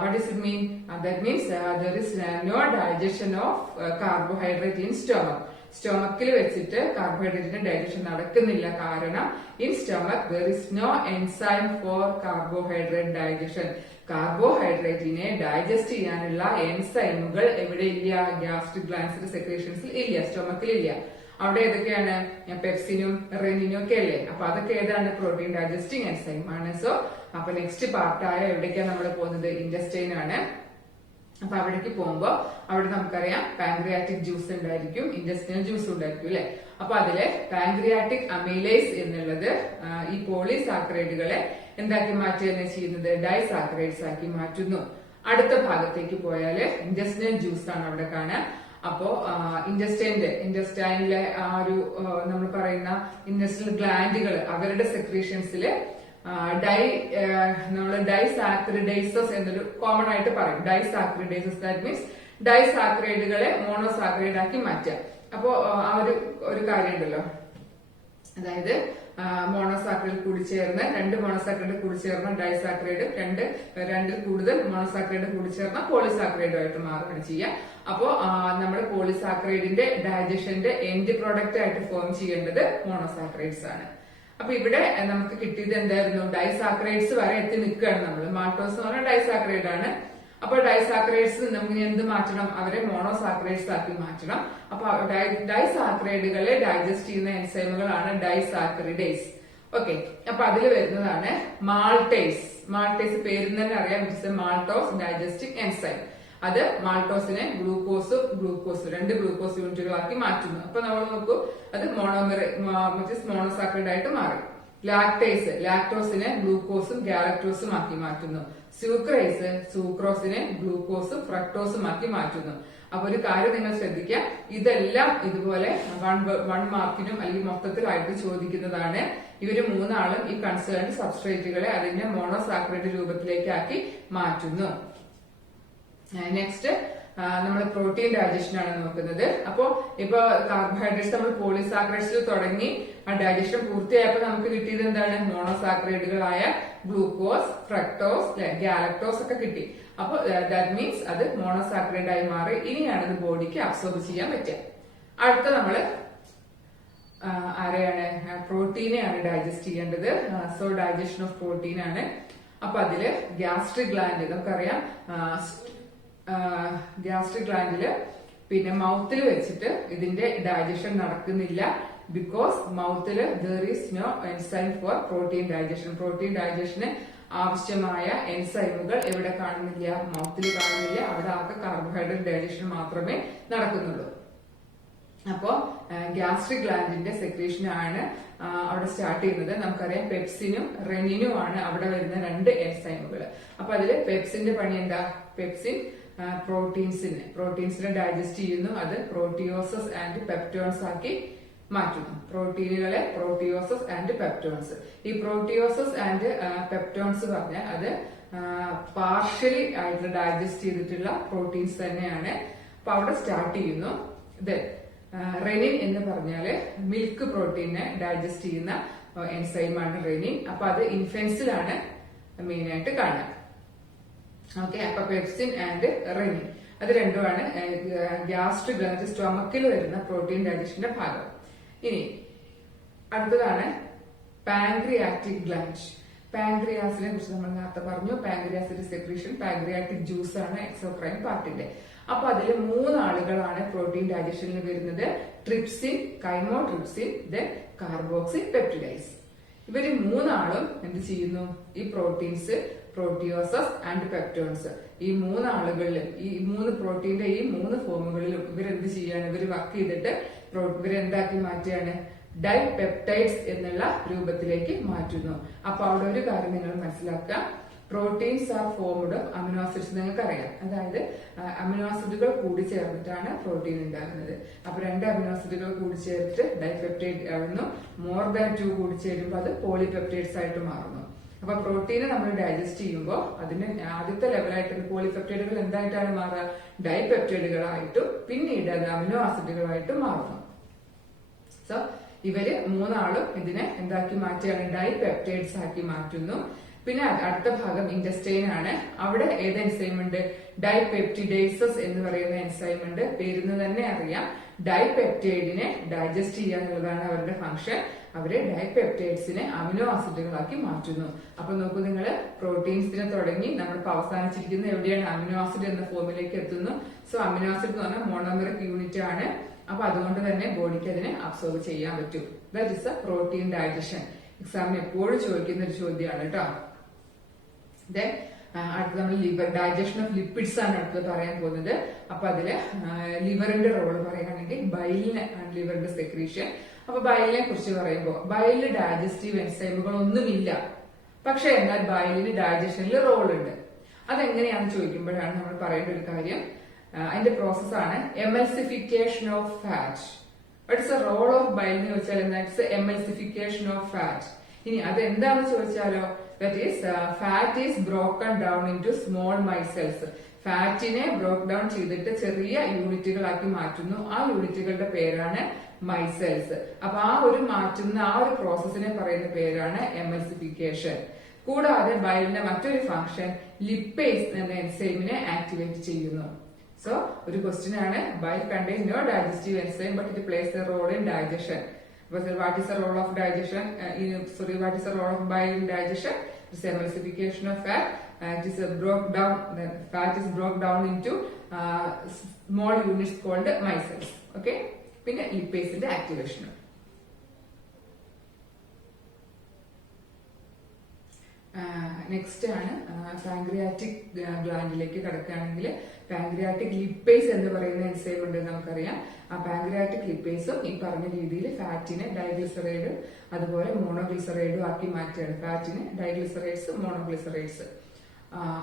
what is it mean? That means there is no digestion of carbohydrate in stomach. സ്റ്റൊമക്കിൽ വെച്ചിട്ട് കാർബോഹൈഡ്രേറ്റിന്റെ ഡൈജഷൻ നടക്കുന്നില്ല. കാരണം in stomach there is no enzyme for carbohydrate digestion. കാർബോഹൈഡ്രേറ്റിനെ ഡൈജസ്റ്റ് ചെയ്യാനുള്ള എൻസൈമുകൾ എവിടെ ഇല്ല? ഗ്യാസ്ട്രിക് ഗ്ലാൻസിന്റെ സെക്രീഷൻസിൽ ഇല്ല, സ്റ്റൊമക്കിൽ ഇല്ല. അവിടെ ഏതൊക്കെയാണ്? പെപ്സിനും റെനിനും ഒക്കെ അല്ലേ? അപ്പൊ അതൊക്കെ ഏതാണ്? പ്രോട്ടീൻ ഡൈജസ്റ്റിംഗ് എൻസൈം ആണ്. സോ അപ്പൊ നെക്സ്റ്റ് പാർട്ടായ എവിടേക്കാണ് നമ്മൾ പോകുന്നത്? ഇൻഡസ്റ്റൈൻ ആണ്. അപ്പൊ അവിടേക്ക് പോകുമ്പോ അവിടെ നമുക്കറിയാം പാൻക്രിയാറ്റിക് ജ്യൂസ് ഉണ്ടായിരിക്കും, ഇൻഡസ്ട്രിയൽ ജ്യൂസ് ഉണ്ടായിരിക്കും അല്ലെ. അപ്പൊ അതിലെ പാൻക്രിയാറ്റിക് അമൈലേസ് എന്നുള്ളത് ഈ പോളിസാക്കറൈഡുകളെ എന്താക്കി മാറ്റുകയാണ് ചെയ്യുന്നത്? ഡൈസാക്കറൈഡ്സ് ആക്കി മാറ്റുന്നു. അടുത്ത ഭാഗത്തേക്ക് പോയാല് ഇൻഡസ്ട്രിയൽ ജ്യൂസ് ആണ് അവിടെ കാണുക. അപ്പോ ഇൻഡസ്റ്റൈനിലെ ആ ഒരു നമ്മൾ പറയുന്ന ഇൻഡസ്ട്രിയൽ ഗ്ലാൻഡുകൾ അവരുടെ സെക്രീഷൻസില് ഡൈസാക്രിഡൈസസ് എന്നൊരു കോമൺ ആയിട്ട് പറയും. ഡൈസാക്രിഡൈസസ് ദാറ്റ് മീൻസ് ഡൈസാക്രൈഡുകളെ മോണോസാക്രൈഡ് ആക്കി മാറ്റുക. അപ്പോ ആ ഒരു കാര്യം ഉണ്ടല്ലോ, അതായത് മോണോസാക്കറൈഡ് കൂടി ചേർന്ന് 2 മോണോസാക്കറൈഡ് കൂടി ചേർന്ന ഡൈസാക്കറൈഡ്, രണ്ടിൽ കൂടുതൽ മോണോസാക്കറൈഡ് കൂടി ചേർന്ന പോളിസാക്കറൈഡുമായിട്ട് മാറുകയാണ് ചെയ്യുക. അപ്പോ നമ്മുടെ പോളിസാക്കറൈഡിന്റെ ഡൈജഷന്റെ എൻഡ് പ്രോഡക്റ്റ് ആയിട്ട് ഫോം ചെയ്യേണ്ടത് മോണോസാക്കറൈഡ്സ് ആണ്. അപ്പൊ ഇവിടെ നമുക്ക് കിട്ടിയത് എന്തായിരുന്നു? ഡൈസാക്കറൈഡ്സ് വരെ എത്തി നിൽക്കുകയാണ് നമ്മൾ. മാൾട്ടോസ് എന്ന് പറഞ്ഞാൽ ഡൈസാക്കറൈഡ് ആണ്. അപ്പൊ ഡൈസാക്കറൈഡ്സ് നമുക്ക് എന്ത് മാറ്റണം? അവരെ മോണോസാക്കറൈഡ്സ് ആക്കി മാറ്റണം. അപ്പൊ ഡൈസാക്കറൈഡുകളെ ഡൈജസ്റ്റ് ചെയ്യുന്ന എൻസൈമുകളാണ് ഡൈസാക്കറിഡേസ്. ഓക്കെ, അപ്പൊ അതിൽ വരുന്നതാണ് മാൾട്ടേസ്. മാൾട്ടേസ് പേരിൽ തന്നെ അറിയാം, മാൾട്ടോസ് ഡൈജസ്റ്റിംഗ് എൻസൈം. അത് മാൾട്ടോസിനെ ഗ്ലൂക്കോസ് 2 ഗ്ലൂക്കോസ് യൂണിറ്റുകളാക്കി മാറ്റുന്നു. അപ്പൊ നമ്മൾ നോക്കൂ, അത് മോണോസാക്കറൈഡ് ആയിട്ട് മാറി. ലാക്ടേസ് ലാക്ടോസിനെ ഗ്ലൂക്കോസും ഗാലക്ടോസും ആക്കി മാറ്റുന്നു. സ്യൂക്രേസ് സൂക്രോസിനെ ഗ്ലൂക്കോസും ഫ്രക്ടോസും ആക്കി മാറ്റുന്നു. അപ്പൊ ഒരു കാര്യം നിങ്ങൾ ശ്രദ്ധിക്കുക, ഇതെല്ലാം ഇതുപോലെ 1 മാർക്കിനും അല്ലെങ്കിൽ മൊത്തത്തിലായിട്ട് ചോദിക്കുന്നതാണ്. ഇവര് 3 ആളും ഈ കൺസേൺഡ് സബ്സ്ട്രേറ്റുകളെ അതിന്റെ മോണോസാക്കറൈഡ് രൂപത്തിലേക്കാക്കി മാറ്റുന്നു. നെക്സ്റ്റ് നമ്മൾ പ്രോട്ടീൻ ഡൈജഷൻ ആണ് നോക്കുന്നത്. അപ്പോ ഇപ്പൊ കാർബോഹൈഡ്രേറ്റ്സ് നമ്മൾ പോളിസാക്കറൈഡ്സിൽ തുടങ്ങി ആ ഡൈജഷൻ പൂർത്തിയായപ്പോൾ നമുക്ക് കിട്ടിയത് എന്താണ്? മോണോസാക്കറൈഡുകളായ ഗ്ലൂക്കോസ്, ഫ്രക്ടോസ്, ഗാലക്ടോസ് ഒക്കെ കിട്ടി. അപ്പൊ ദാറ്റ് മീൻസ് അത് മോണോസാക്കറൈഡ് ആയി മാറി. ഇനിയാണ് ഇത് ബോഡിക്ക് അബ്സോർബ് ചെയ്യാൻ പറ്റുക. അടുത്ത നമ്മള് ആരെയാണ്? പ്രോട്ടീനെയാണ് ഡൈജസ്റ്റ് ചെയ്യേണ്ടത്. സോ ഡൈജഷൻ ഓഫ് പ്രോട്ടീൻ ആണ്. അപ്പൊ അതില് ഗ്യാസ്ട്രിക് ഗ്ലാൻഡ് നമുക്കറിയാം. ഗ്യാസ്ട്രിക് ഗ്ലാൻഡില് പിന്നെ മൗത്തിൽ വെച്ചിട്ട് ഇതിന്റെ ഡൈജഷൻ നടക്കുന്നില്ല. ബിക്കോസ് മൗത്തില് there is no enzyme for protein digestion. Protein ഡൈജഷന് ആവശ്യമായ എൻസൈമുകൾ എവിടെ കാണുന്നില്ല? മൗത്തിൽ കാണുന്നില്ല. അവിടെ ആകെ കാർബോഹൈഡ്രേറ്റ് ഡൈജഷൻ മാത്രമേ നടക്കുന്നുള്ളൂ. അപ്പോ ഗ്യാസ്ട്രിക് ഗ്ലാൻഡിന്റെ സെക്രീഷൻ ആണ് അവിടെ സ്റ്റാർട്ട് ചെയ്യുന്നത്. നമുക്കറിയാം പെപ്സിനും റെനിനും ആണ് അവിടെ വരുന്ന 2 എൻസൈമുകൾ. അപ്പൊ അതില് പെപ്സിന്റെ പണി എന്താ? പെപ്സിൻ പ്രോട്ടീൻസിനെ ഡൈജസ്റ്റ് ചെയ്യുന്നു. അത് പ്രോട്ടിയോസസ് ആൻഡ് പെപ്റ്റോൺസ് ആക്കി മാറ്റുന്നു. പ്രോട്ടീനുകളെ പ്രോട്ടിയോസസ് ആൻഡ് പെപ്റ്റോൺസ്. ഈ പ്രോട്ടിയോസസ് ആൻഡ് പെപ്റ്റോൺസ് പറഞ്ഞാൽ അത് പാർഷ്യലി ആയിട്ട് ഡൈജസ്റ്റ് ചെയ്തിട്ടുള്ള പ്രോട്ടീൻസ് തന്നെയാണ്. അപ്പൊ അവിടെ സ്റ്റാർട്ട് ചെയ്യുന്നു. റെനിൻ എന്ന് പറഞ്ഞാല് മിൽക്ക് പ്രോട്ടീനെ ഡൈജസ്റ്റ് ചെയ്യുന്ന എൻസൈമാണ് റെനിൻ. അപ്പൊ അത് ഇൻഫൻസിലാണ് മെയിൻ ആയിട്ട് കാണുക. ഓക്കെ, അപ്പൊ പെപ്സിൻ ആൻഡ് റെനിൻ അത് രണ്ടുമാണ് ഗ്യാസ്ട്രിക് ഗ്ലാൻഡ് സ്റ്റൊമക്കിൽ വരുന്ന പ്രോട്ടീൻ ഡൈജഷന്റെ ഭാഗം. ഇനി അടുത്തതാണ് പാൻക്രിയാറ്റിക് ഗ്ലാൻഡ്. പാൻക്രിയാസിനെ കുറിച്ച് നമ്മൾ നേരത്തെ പറഞ്ഞു. പാൻക്രിയാസിന്റെ സെക്രീഷൻ പാൻക്രിയാറ്റിക് ജ്യൂസ് ആണ് എക്സോക്രൈൻ പാർട്ടിന്റെ. അപ്പൊ അതിൽ 3 ആളുകളാണ് പ്രോട്ടീൻ ഡൈജഷനിൽ വരുന്നത്. Trypsin, chymotrypsin, then carboxin peptidase. ഇവര് 3 ആളും എന്ത് ചെയ്യുന്നു? ഈ പ്രോട്ടീൻസ്, പ്രോട്ടിയോസസ് ആൻഡ് പെപ്റ്റോൺസ്, ഈ 3 ആളുകളിലും ഈ 3 പ്രോട്ടീന്റെ ഈ 3 ഫോമുകളിലും ഇവരെന്ത് ചെയ്യാണ്? ഇവർ വർക്ക് ചെയ്തിട്ട് ഇവരെന്താക്കി മാറ്റുകയാണ്? ഡൈപെപ്റ്റൈഡ്സ് എന്നുള്ള രൂപത്തിലേക്ക് മാറ്റുന്നു. അപ്പൊ അവിടെ ഒരു കാര്യം നിങ്ങൾ മനസ്സിലാക്കുക, proteins are formed of amino acids. നിങ്ങൾക്ക് അറിയാം, അതായത് അമിനോ ആസിഡുകൾ കൂടി ചേർന്നിട്ടാണ് പ്രോട്ടീൻ ഉണ്ടാകുന്നത്. അപ്പൊ 2 അമിനോ ആസിഡുകൾ കൂടി ചേർത്ത് ഡൈപെപ്റ്റൈഡ് ആകുന്നു. മോർ ദാൻ 2 കൂടി ചേരുമ്പോൾ അത് പോളിപെപ്റ്റൈഡ്സ് ആയിട്ട് മാറുന്നു. അപ്പൊ പ്രോട്ടീനെ നമ്മൾ ഡൈജസ്റ്റ് ചെയ്യുമ്പോൾ അതിന് ആദ്യത്തെ ലെവലായിട്ട് പോളിപെപ്റ്റൈഡുകൾ എന്തായിട്ടാണ് മാറുക? ഡൈപെപ്റ്റൈഡുകളായിട്ടും പിന്നീട് അത് അമിനോ ആസിഡുകളായിട്ട് മാറുന്നു. സോ ഇവര് 3 ആളും ഇതിനെ എന്താക്കി മാറ്റുകയാണ്? ഡൈപെപ്റ്റൈഡ്സ് ആക്കി മാറ്റുന്നു. പിന്നെ അടുത്ത ഭാഗം ഇന്റസ്റ്റൈൻ ആണ്. അവിടെ ഏത് എൻസൈം ഉണ്ട്? ഡൈപെപ്റ്റിഡൈസസ് എന്ന് പറയുന്ന എൻസൈം ഉണ്ട്. പേരിന്ന് തന്നെ അറിയാം, ഡൈപെപ്റ്റൈഡിനെ ഡൈജസ്റ്റ് ചെയ്യുക എന്നുള്ളതാണ് അവരുടെ ഫംഗ്ഷൻ. അവര് ഡൈപെപ്റ്റൈഡ്സിനെ അമിനോ ആസിഡുകളാക്കി മാറ്റുന്നു. അപ്പൊ നോക്കൂ നിങ്ങൾ, പ്രോട്ടീൻസിനെ തുടങ്ങി നമ്മളിപ്പോ അവസാനിച്ചിരിക്കുന്നത് എവിടെയാണ്? അമിനോ ആസിഡ് എന്ന ഫോമിലേക്ക് എത്തുന്നു. സോ അമിനോ ആസിഡ് എന്ന് പറഞ്ഞാൽ മോണോമെറിക് യൂണിറ്റ് ആണ്. അപ്പൊ അതുകൊണ്ട് തന്നെ ബോഡിക്ക് അതിനെ അബ്സോർബ് ചെയ്യാൻ പറ്റും. That is A protein digestion. എക്സാമിന് എപ്പോഴും ചോദിക്കുന്ന ഒരു ചോദ്യമാണ് കേട്ടോ. അടുത്ത് നമ്മൾ ലിവർ ഡൈജഷൻ ഓഫ് ലിപ്പിഡ്സ് ആണ് അടുത്ത് പറയാൻ പോകുന്നത്. അപ്പൊ അതില് ലിവറിന്റെ റോള് പറയുകയാണെങ്കിൽ ബൈലിന് ലിവറിന്റെ സെക്രീഷൻ. അപ്പൊ ബൈലിനെ കുറിച്ച് പറയുമ്പോൾ ബൈലിന് ഡൈജസ്റ്റീവ് എൻസൈമുകൾ ഒന്നുമില്ല, പക്ഷെ എന്നാൽ ബൈലിന് ഡൈജഷനിൽ റോൾ ഉണ്ട്. അതെങ്ങനെയാണെന്ന് ചോദിക്കുമ്പോഴാണ് നമ്മൾ പറയേണ്ട ഒരു കാര്യം, അതിന്റെ പ്രോസസ്സാണ് emulsification of fat. What's a role of bile എന്ന് ചോദിച്ചാൽ എമൽസിഫിക്കേഷൻ ഓഫ് ഫാറ്റ്. ഇനി അതെന്താണെന്ന് ചോദിച്ചാലോ, that is fat is broken down into small micelles. ഫാറ്റിനെ ബ്രോക്ക് ഡൗൺ ചെയ്തിട്ട് ചെറിയ യൂണിറ്റുകളാക്കി മാറ്റുന്നു. ആ യൂണിറ്റുകളുടെ പേരാണ് മൈസെൽസ്. അപ്പൊ ആ ഒരു മാറ്റുന്ന ആ ഒരു പ്രോസസ്സിനെ പറയുന്ന പേരാണ് എമൽസിഫിക്കേഷൻ. കൂടാതെ ബൈലിന്റെ മറ്റൊരു ഫംഗ്ഷൻ ലിപ്പേസ് എന്ന എൻസൈമിനെ ആക്ടിവേറ്റ് ചെയ്യുന്നു. സോ ഒരു ക്വസ്റ്റ്യൻ ആണ്, bile contain no digestive enzyme but it plays the role in digestion. What is the role of digestion? What is the role of bile in digestion? It's emulsification of fat. It is broke down. The fat is broke down into small units called micelles. Okay. പിന്നെ ലിപ്പേസിന്റെ ആക്ടിവേഷൻ. നെക്സ്റ്റ് ആണ് പാൻക്രിയാറ്റിക് ഗ്ലാൻഡിലേക്ക് കടക്കുകയാണെങ്കിൽ പാൻക്രിയാറ്റിക് ലിപ്പേസ് എന്ന് പറയുന്ന എൻസൈം ഉണ്ട് നമുക്കറിയാം. ആ പാൻക്രിയാറ്റിക് ലിപ്പേസും ഈ പറഞ്ഞ രീതിയിൽ ഫാറ്റിനെ ഡൈഗ്ലിസറൈഡും അതുപോലെ മോണോഗ്ലിസറൈഡും ആക്കി മാറ്റുകയാണ്. ഫാറ്റിന് ഡൈഗ്ലിസറൈഡ്സ് മോണോഗ്ലിസറൈഡ്സ്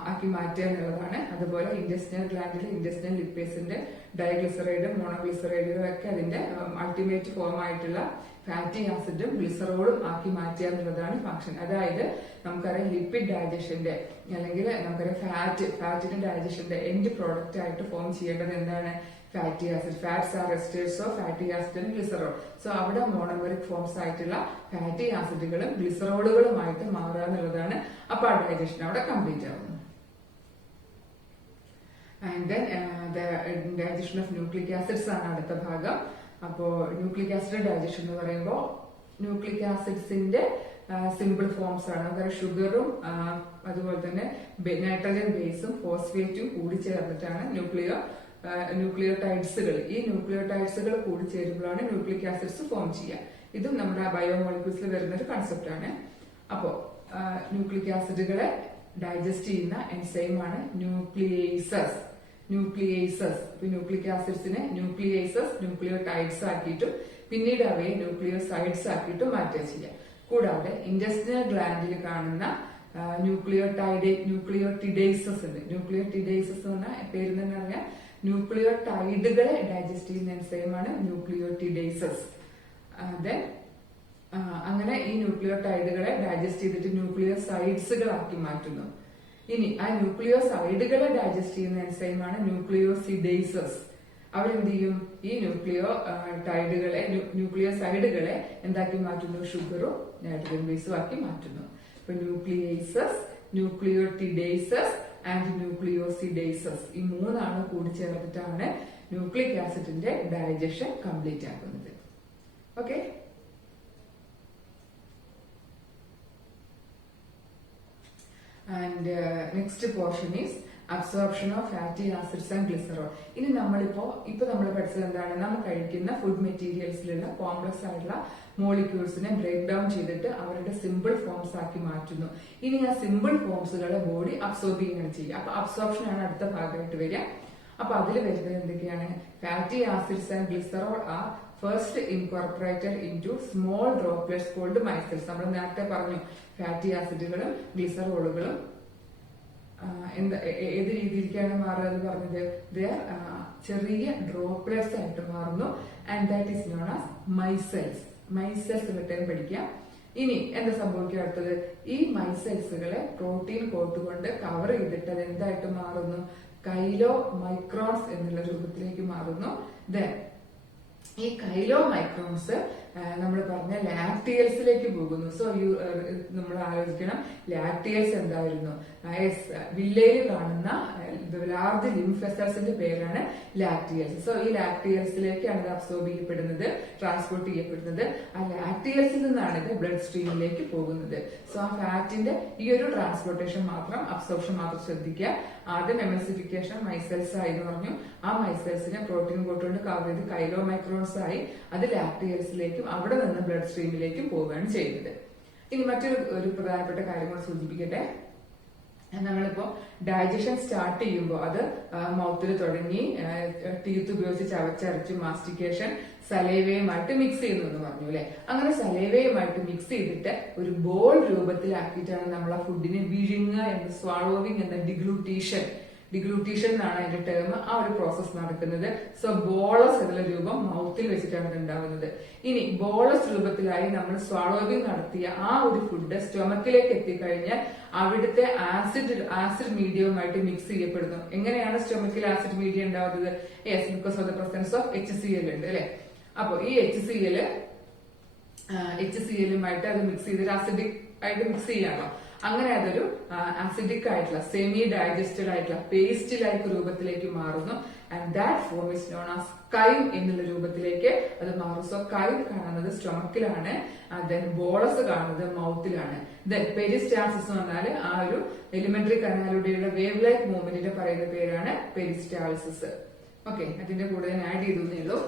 ആക്കി മാറ്റുക എന്നുള്ളതാണ്. അതുപോലെ ഇൻഡസ്ട്രിയൽ ഗ്ലാൻഡിൽ ഇൻഡസ്ട്രിയൽ ലിപ്പേസിന്റെ ഡൈഗ്ലിസറൈഡും മോണോഗ്ലിസറൈഡും ഒക്കെ അതിന്റെ അൾട്ടിമേറ്റ് ഫോം ആയിട്ടുള്ള ഫാറ്റി ആസിഡും ഗ്ലിസറോളും ആക്കി മാറ്റുക എന്നുള്ളതാണ് ഫംഗ്ഷൻ. അതായത് നമുക്കറിയാം ലിപ്പിഡ് ഡൈജഷന്റെ അല്ലെങ്കിൽ നമുക്കറിയാം ഫാറ്റിന്റെ ഡൈജഷന്റെ എൻഡ് പ്രോഡക്റ്റ് ആയിട്ട് ഫോം ചെയ്യേണ്ടത് എന്താണ്? Fatty acid. Fats are esters of fatty acid and glycerol. So അവിടെ മോണോമെറിക് ഫോംസ് ആയിട്ടുള്ള ഫാറ്റി ആസിഡുകളും ഗ്ലിസറോളുകളുമായിട്ട് മാറുക എന്നുള്ളതാണ്. അപ്പൊ ആ ഡൈജഷൻ അവിടെ കംപ്ലീറ്റ് ആവുന്നു. And then digestion of nucleic acids ആണ് അടുത്ത ഭാഗം. അപ്പോ ന്യൂക്ലിക് ആസിഡ് ഡൈജഷൻ എന്ന് പറയുമ്പോൾ ന്യൂക്ലിക് ആസിഡ്സിന്റെ സിമ്പിൾ ഫോംസ് ആണ്. അതായത് ഷുഗറും അതുപോലെ തന്നെ നൈട്രജൻ ബേസും ഫോസ്ഫേറ്റും കൂടി ചേർന്നിട്ടാണ് ന്യൂക്ലിയോടൈഡ്സുകൾ. ഈ ന്യൂക്ലിയോടൈഡ്സുകൾ കൂടി ചേരുമ്പോഴാണ് ന്യൂക്ലിക് ആസിഡ്സ് ഫോം ചെയ്യുക. ഇതും നമ്മുടെ ബയോമോളിക്യൂൾസിൽ വരുന്ന ഒരു കൺസെപ്റ്റ് ആണ്. അപ്പോ ന്യൂക്ലിക് ആസിഡുകളെ ഡൈജസ്റ്റ് ചെയ്യുന്ന എൻസൈമാണ് ന്യൂക്ലിയേസസ്. ന്യൂക്ലിക് ആസിഡ്സിനെ ന്യൂക്ലിയോടൈഡ്സ് ആക്കിയിട്ടും പിന്നീട് അവയെ ന്യൂക്ലിയോസൈഡ്സ് ആക്കിയിട്ടും മാറ്റുക ചെയ്യുക. കൂടാതെ ഇൻഡസ്ട്രിയൽ ഗ്ലാൻഡിൽ കാണുന്ന ന്യൂക്ലിയോട്ടിഡേസസ് ഉണ്ട്. ന്യൂക്ലിയോട്ടിഡേസസ് എന്ന പേര് തന്നെ അറിയാം. ന്യൂക്ലിയോടൈഡുകളെ ഡൈജസ്റ്റ് ചെയ്യുന്ന എൻസൈമാണ് ന്യൂക്ലിയോട്ടിഡേസസ്. അങ്ങനെ ഈ ന്യൂക്ലിയോടൈഡുകളെ ഡൈജസ്റ്റ് ചെയ്തിട്ട് ന്യൂക്ലിയോസൈഡ്സുകളാക്കി മാറ്റുന്നു. ഇനി ആ ന്യൂക്ലിയോസൈഡുകളെ ഡൈജസ്റ്റ് ചെയ്യുന്ന എൻസൈമാണ് ന്യൂക്ലിയോസിഡേസസ്. അവരെന്ത് ചെയ്യും? ഈ ന്യൂക്ലിയോസൈഡുകളെ എന്താക്കി മാറ്റുന്നു? ഷുഗറും നൈട്രജൻ ബേസും ആക്കി മാറ്റുന്നു. ഇപ്പൊ ന്യൂക്ലിയേസസ്, ന്യൂക്ലിയോട്ടിഡേസസ് ആൻഡ് ന്യൂക്ലിയോസിഡേസസ് ഈ മൂന്നാണ് കൂടി ചേർത്തിട്ടാണ് ന്യൂക്ലിക് ആസിഡിന്റെ ഡൈജഷൻ കംപ്ലീറ്റ് ആക്കുന്നത്. Okay. And next portion is absorption of fatty acids and glycerol. ഇനി നമ്മൾ പഠിച്ചത് എന്താണ്? നമ്മൾ കഴിക്കുന്ന ഫുഡ് മെറ്റീരിയൽസിലുള്ള കോംപ്ലക്സ് ആയിട്ടുള്ള മോളിക്യൂൾസിനെ ബ്രേക്ക് ഡൗൺ ചെയ്തിട്ട് അവരുടെ സിമ്പിൾ ഫോംസ് ആക്കി മാറ്റുന്നു. ഇനി ആ സിമ്പിൾ ഫോംസുകളെ ബോഡി അബ്സോർബ് ചെയ്യുകയാണ് ചെയ്യുക. അപ്പൊ അബ്സോർപ്ഷൻ ആണ് അടുത്ത ഭാഗമായിട്ട് വരിക. അപ്പൊ അതിൽ വരുന്നത് എന്തൊക്കെയാണ്? Fatty acids and glycerol are first incorporated into small droplets called micelles. നമ്മൾ നേരത്തെ പറഞ്ഞു ഫാറ്റി ആസിഡുകളും ഗ്ലിസറോളുകളും ഏത് രീതിയിലേക്കാണ് മാറുക എന്ന് പറഞ്ഞത്? ചെറിയ ഡ്രോപ്ലെറ്റ്സ് ആയിട്ട് മാറുന്നു. And that is known as micelles. Micelles return പഠിക്കുക. ഇനി എന്താ സംഭവിക്കുക? അടുത്തത് ഈ മൈസെൽസുകളെ പ്രോട്ടീൻ കോട്ട് കൊണ്ട് കവർ ചെയ്തിട്ട് അത് എന്തായിട്ട് മാറുന്നു? കൈലോ മൈക്രോൺസ് എന്നുള്ള രൂപത്തിലേക്ക് മാറുന്നു. ദെൻ ഈ കൈലോ മൈക്രോൺസ് നമ്മൾ പറഞ്ഞ ലാക്ടിയൽസിലേക്ക് പോകുന്നു. സോ നമ്മൾ ആലോചിക്കണം, ലാക്ടിയൽസ് എന്തായിരുന്നു? വില്ലയിൽ കാണുന്ന ലാർജ് ലിംഫ് വെസൽസിന്റെ പേരാണ് ലാക്ടിയൽസ്. സോ ഈ ലാക്ടിയൽസിലേക്കാണ് ഇത് അബ്സോർബ് ചെയ്യപ്പെടുന്നത്, ട്രാൻസ്പോർട്ട് ചെയ്യപ്പെടുന്നത്. ആ ലാക്ടിയൽസിൽ നിന്നാണ് ഇത് ബ്ലഡ് സ്ട്രീമിലേക്ക് പോകുന്നത്. സോ ആ ഫാറ്റിന്റെ ഈ ഒരു ട്രാൻസ്പോർട്ടേഷൻ മാത്രം, അബ്സോർപ്ഷൻ മാത്രം ശ്രദ്ധിക്കുക. ആദ്യം എമൽസിഫിക്കേഷൻ മൈസെൽസ് ആയി എന്ന് പറഞ്ഞു. ആ മൈസെൽസിനെ പ്രോട്ടീൻ കോട്ടുകൊണ്ട് കവർ ചെയ്ത് കൈലോ മൈക്രോൺസ് ആയി അത് ലാക്ടിയൽസിലേക്കും അവിടെ നിന്ന് ബ്ലഡ് സ്ട്രീമിലേക്കും പോവുകയാണ് ചെയ്യുന്നത്. ഇനി മറ്റൊരു പ്രധാനപ്പെട്ട കാര്യങ്ങൾ സൂചിപ്പിക്കട്ടെ. നമ്മളിപ്പോ ഡൈജഷൻ സ്റ്റാർട്ട് ചെയ്യുമ്പോൾ അത് മൗത്തിൽ തുടങ്ങി ടീത്ത് ഉപയോഗിച്ച് ചവച്ചരച്ച് മാസ്റ്റിക്കേഷൻ സലൈവയുമായിട്ട് മിക്സ് ചെയ്യുന്നു എന്ന് പറഞ്ഞു അല്ലെ. അങ്ങനെ സലൈവയുമായിട്ട് മിക്സ് ചെയ്തിട്ട് ഒരു ബോൾ രൂപത്തിലാക്കിയിട്ടാണ് നമ്മൾ ആ ഫുഡിനെ വിഴുങ്ങുക എന്ന്, സ്വാളോവിങ് എന്ന ഡിഗ്ലൂട്ടീഷൻ ഡിഗ്ലൂട്ടീഷൻ എന്നാണ് അതിന്റെ ടേം. ആ ഒരു പ്രോസസ് നടക്കുന്നത്. സോ ബോളസ് എന്നുള്ള രൂപം മൗത്തിൽ വെച്ചിട്ടാണ് ഉണ്ടാവുന്നത്. ഇനി ബോളസ് രൂപത്തിലായി നമ്മൾ സ്വാളോവിംഗ് നടത്തിയ ആ ഒരു ഫുഡ് സ്റ്റൊമക്കിലേക്ക് എത്തിക്കഴിഞ്ഞാൽ അവിടുത്തെ ആസിഡ് മീഡിയവുമായിട്ട് മിക്സ് ചെയ്യപ്പെടുന്നു. എങ്ങനെയാണ് സ്റ്റൊമക്കിൽ ആസിഡ് മീഡിയം ഉണ്ടാവുന്നത്? Yes, because of the presence of HCl ഉണ്ട് അല്ലെ. അപ്പൊ ഈ HCl-ുമായിട്ട് അത് മിക്സ് ചെയ്തിട്ട് ആസിഡിക് ആയിട്ട് മിക്സ് ചെയ്യാണോ, അങ്ങനെ അതൊരു ആസിഡിക് ആയിട്ടുള്ള സെമി ഡൈജസ്റ്റഡ് ആയിട്ടുള്ള പേസ്റ്റ് ലൈക്ക് രൂപത്തിലേക്ക് മാറുന്നു. And that form is known as came എന്നുള്ള രൂപത്തിലേക്ക് അത് മാറും. സോ കൈം കാണുന്നത് സ്റ്റൊമക്കിലാണ്, ദെൻ ബോളസ് കാണുന്നത് മൗത്തിലാണ്. ദെൻ പെരിസ്റ്റാൾസിസ് എന്ന് പറഞ്ഞാൽ ആ ഒരു എലിമെന്ററി കനാലിലൂടെയുള്ള വേവ് ലൈക്ക് മൂവ്മെന്റിന്റെ പറയുന്ന പേരാണ് പെരിസ്റ്റാൾസിസ്. ഓക്കെ, അതിന്റെ കൂടെ ഞാൻ ആഡ് ചെയ്തേ ഉള്ളൂ.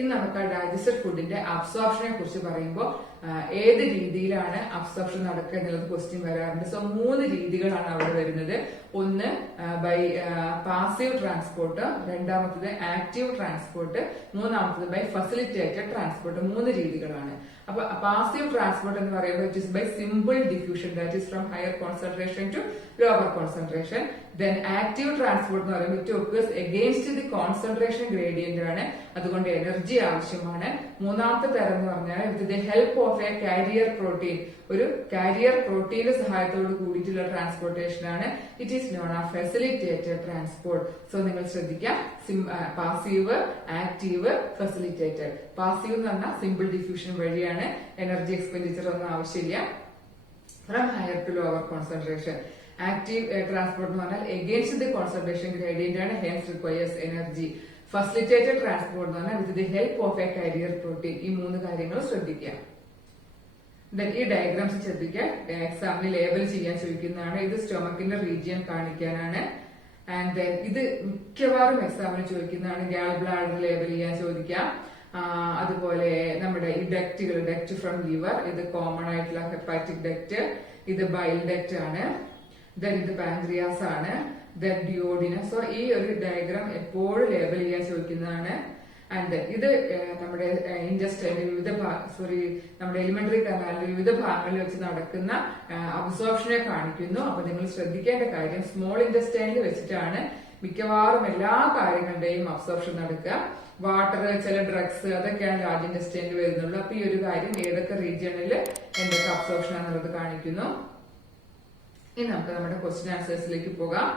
ഇന്ന് നമുക്ക് ഡൈജസ്റ്റഡ് ഫുഡിന്റെ അബ്സോർപ്ഷനെ കുറിച്ച് പറയുമ്പോൾ ഏത് രീതിയിലാണ് അബ്സോർപ്ഷൻ നടക്കുക എന്നുള്ളത് ക്വസ്റ്റ്യൻ വരാറുണ്ട്. സോ 3 രീതികളാണ് അവിടെ വരുന്നത്. ഒന്ന് ബൈ പാസീവ് ട്രാൻസ്പോർട്ട്, രണ്ടാമത്തത് ആക്റ്റീവ് ട്രാൻസ്പോർട്ട്, മൂന്നാമത്തത് ബൈ ഫെസിലിറ്റേറ്റഡ് ട്രാൻസ്പോർട്ട്. 3 രീതികളാണ്. അപ്പൊ പാസീവ് ട്രാൻസ്പോർട്ട് എന്ന് പറയുമ്പോൾ it is by simple diffusion, that is from higher concentration to lower concentration. Then active transport എന്ന് പറയുമ്പോൾ it occurs against the concentration gradient ആണ്, അതുകൊണ്ട് എനർജി ആവശ്യമാണ്. മൂന്നാമത്തെ തരം എന്ന് പറഞ്ഞാൽ with the help of a carrier protein, ഒരു കാരിയർ പ്രോട്ടീന്റെ സഹായത്തോട് കൂടിയിട്ടുള്ള ട്രാൻസ്പോർട്ടേഷൻ ആണ്. ഇറ്റ് ഈസ് നോൺ ആ ഫെസിലിറ്റേറ്റഡ് ട്രാൻസ്പോർട്ട്. സോ നിങ്ങൾ ശ്രദ്ധിക്കാം, പാസീവ്, ആക്റ്റീവ്, ഫെസിലിറ്റേറ്റഡ്. പാസീവ് എന്ന് പറഞ്ഞാൽ സിമ്പിൾ ഡിഫ്യൂഷൻ വഴിയാണ്, എനർജി എക്സ്പെൻഡിച്ചർ ഒന്നും ആവശ്യമില്ല, from higher to lower concentration. Active transport എന്ന് പറഞ്ഞാൽ എഗെയിൻസ്റ്റ് ദി കോൺസെൻട്രേഷൻ ഗ്രേഡിയന്റ് ആണ്, hence requires energy. Facilitated transport എന്ന് പറഞ്ഞാൽ with the help of a carrier protein. ഈ 3 കാര്യങ്ങൾ ശ്രദ്ധിക്കുക. ഈ ഡയഗ്രാംസ് ശ്രദ്ധിക്കുക, എക്സാമിന് ലേബൽ ചെയ്യാൻ ചോദിക്കുന്നതാണ്. ഇത് സ്റ്റൊമക്കിന്റെ റീജിയൻ കാണിക്കാനാണ്. ആൻഡ് ദെൻ ഇത് മിക്കവാറും എക്സാമിന് ചോദിക്കുന്നതാണ്. ഗാൾ ബ്ലാഡർ ലേബൽ ചെയ്യാൻ ചോദിക്കാം. അതുപോലെ നമ്മുടെ ഈ ഡക്ട് ഫ്രം ലിവർ, ഇത് കോമൺ ആയിട്ടുള്ള ഹെപ്പാറ്റിക് ഡക്ട്, ഇത് ബൈൽ ഡക്ട് ആണ്. ദെൻ ഇത് പാൻക്രിയാസ് ആണ്, ദെൻ ഡ്യൂയോഡിനം. സോ ഈ ഒരു ഡയഗ്രാം എപ്പോഴും ലേബൽ ചെയ്യാൻ ചോദിക്കുന്നതാണ്. ആൻഡ് ഇത് നമ്മുടെ ഇൻഡസ്ട്രിയുടെ നമ്മുടെ എലിമെന്ററി കനാലിന്റെ വിവിധ ഭാഗങ്ങളിൽ വെച്ച് നടക്കുന്ന അബ്സോർപ്ഷനെ കാണിക്കുന്നു. അപ്പൊ നിങ്ങൾ ശ്രദ്ധിക്കേണ്ട കാര്യം, സ്മോൾ ഇൻഡസ്റ്റൈനിൽ വെച്ചിട്ടാണ് മിക്കവാറും എല്ലാ കാര്യങ്ങളുടെയും അബ്സോർപ്ഷൻ നടക്കുക. വാട്ടർ, ചില ഡ്രഗ്സ്, അതൊക്കെയാണ് ലാർജ് ഇൻഡസ്റ്റൈനിൽ വരുന്നുള്ളൂ. അപ്പൊ ഈ ഒരു കാര്യം ഏതൊക്കെ റീജിയണിൽ എന്തൊക്കെ അബ്സോർപ്ഷൻ ആണെന്നുള്ളത് കാണിക്കുന്നു. ഇനി നമുക്ക് നമ്മുടെ ക്വസ്റ്റ്യൻ ആൻസേഴ്സിലേക്ക് പോകാം.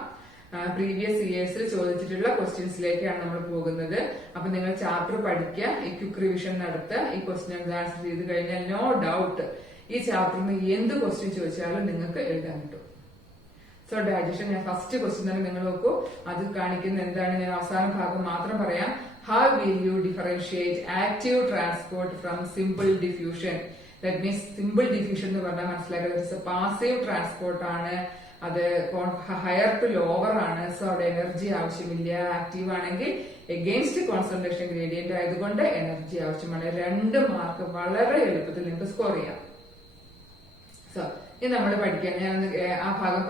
പ്രീവിയസ് ഇയേഴ്സിൽ ചോദിച്ചിട്ടുള്ള ക്വസ്റ്റ്യൻസിലേക്കാണ് നമ്മൾ പോകുന്നത്. അപ്പൊ നിങ്ങൾ ചാപ്റ്റർ പഠിക്കുക, ഈ ക്വിക്ക് റിവിഷൻ നടത്തുക. ഈ ക്വസ്റ്റ്യൻ ആൻസർ ചെയ്ത് കഴിഞ്ഞാൽ നോ ഡൗട്ട് ഈ ചാപ്റ്ററിൽ നിന്ന് എന്ത് ക്വസ്റ്റ്യൻ ചോദിച്ചാലും നിങ്ങൾക്ക് എഴുതാൻ കിട്ടും. സോ ഡൈജഷൻ, ഞാൻ ഫസ്റ്റ് ക്വസ്റ്റ്യൻ തന്നെ നിങ്ങൾ നോക്കൂ. അത് കാണിക്കുന്ന എന്താണ്, ഞാൻ അവസാന ഭാഗം മാത്രം പറയാം. How will you differentiate active transport from simple diffusion? That means simple diffusion എന്ന് പറഞ്ഞാൽ മനസ്സിലാക്കുന്നത് പാസീവ് ട്രാൻസ്പോർട്ട് ആണ്, അത് ഹയർ ടു ലോവർ ആണ്. സോ അവിടെ എനർജി ആവശ്യമില്ല. ആക്റ്റീവ് ആണെങ്കിൽ എഗെയിൻസ്റ്റ് കോൺസെൻട്രേഷൻ ഗ്രേഡിയന്റ് ആയതുകൊണ്ട് എനർജി ആവശ്യമാണ്. 2 മാർക്ക് വളരെ എളുപ്പത്തിൽ നിങ്ങൾക്ക് സ്കോർ ചെയ്യാം. സോ ഇനി നമ്മൾ പഠിക്കാൻ ഞാൻ ആ ഭാഗം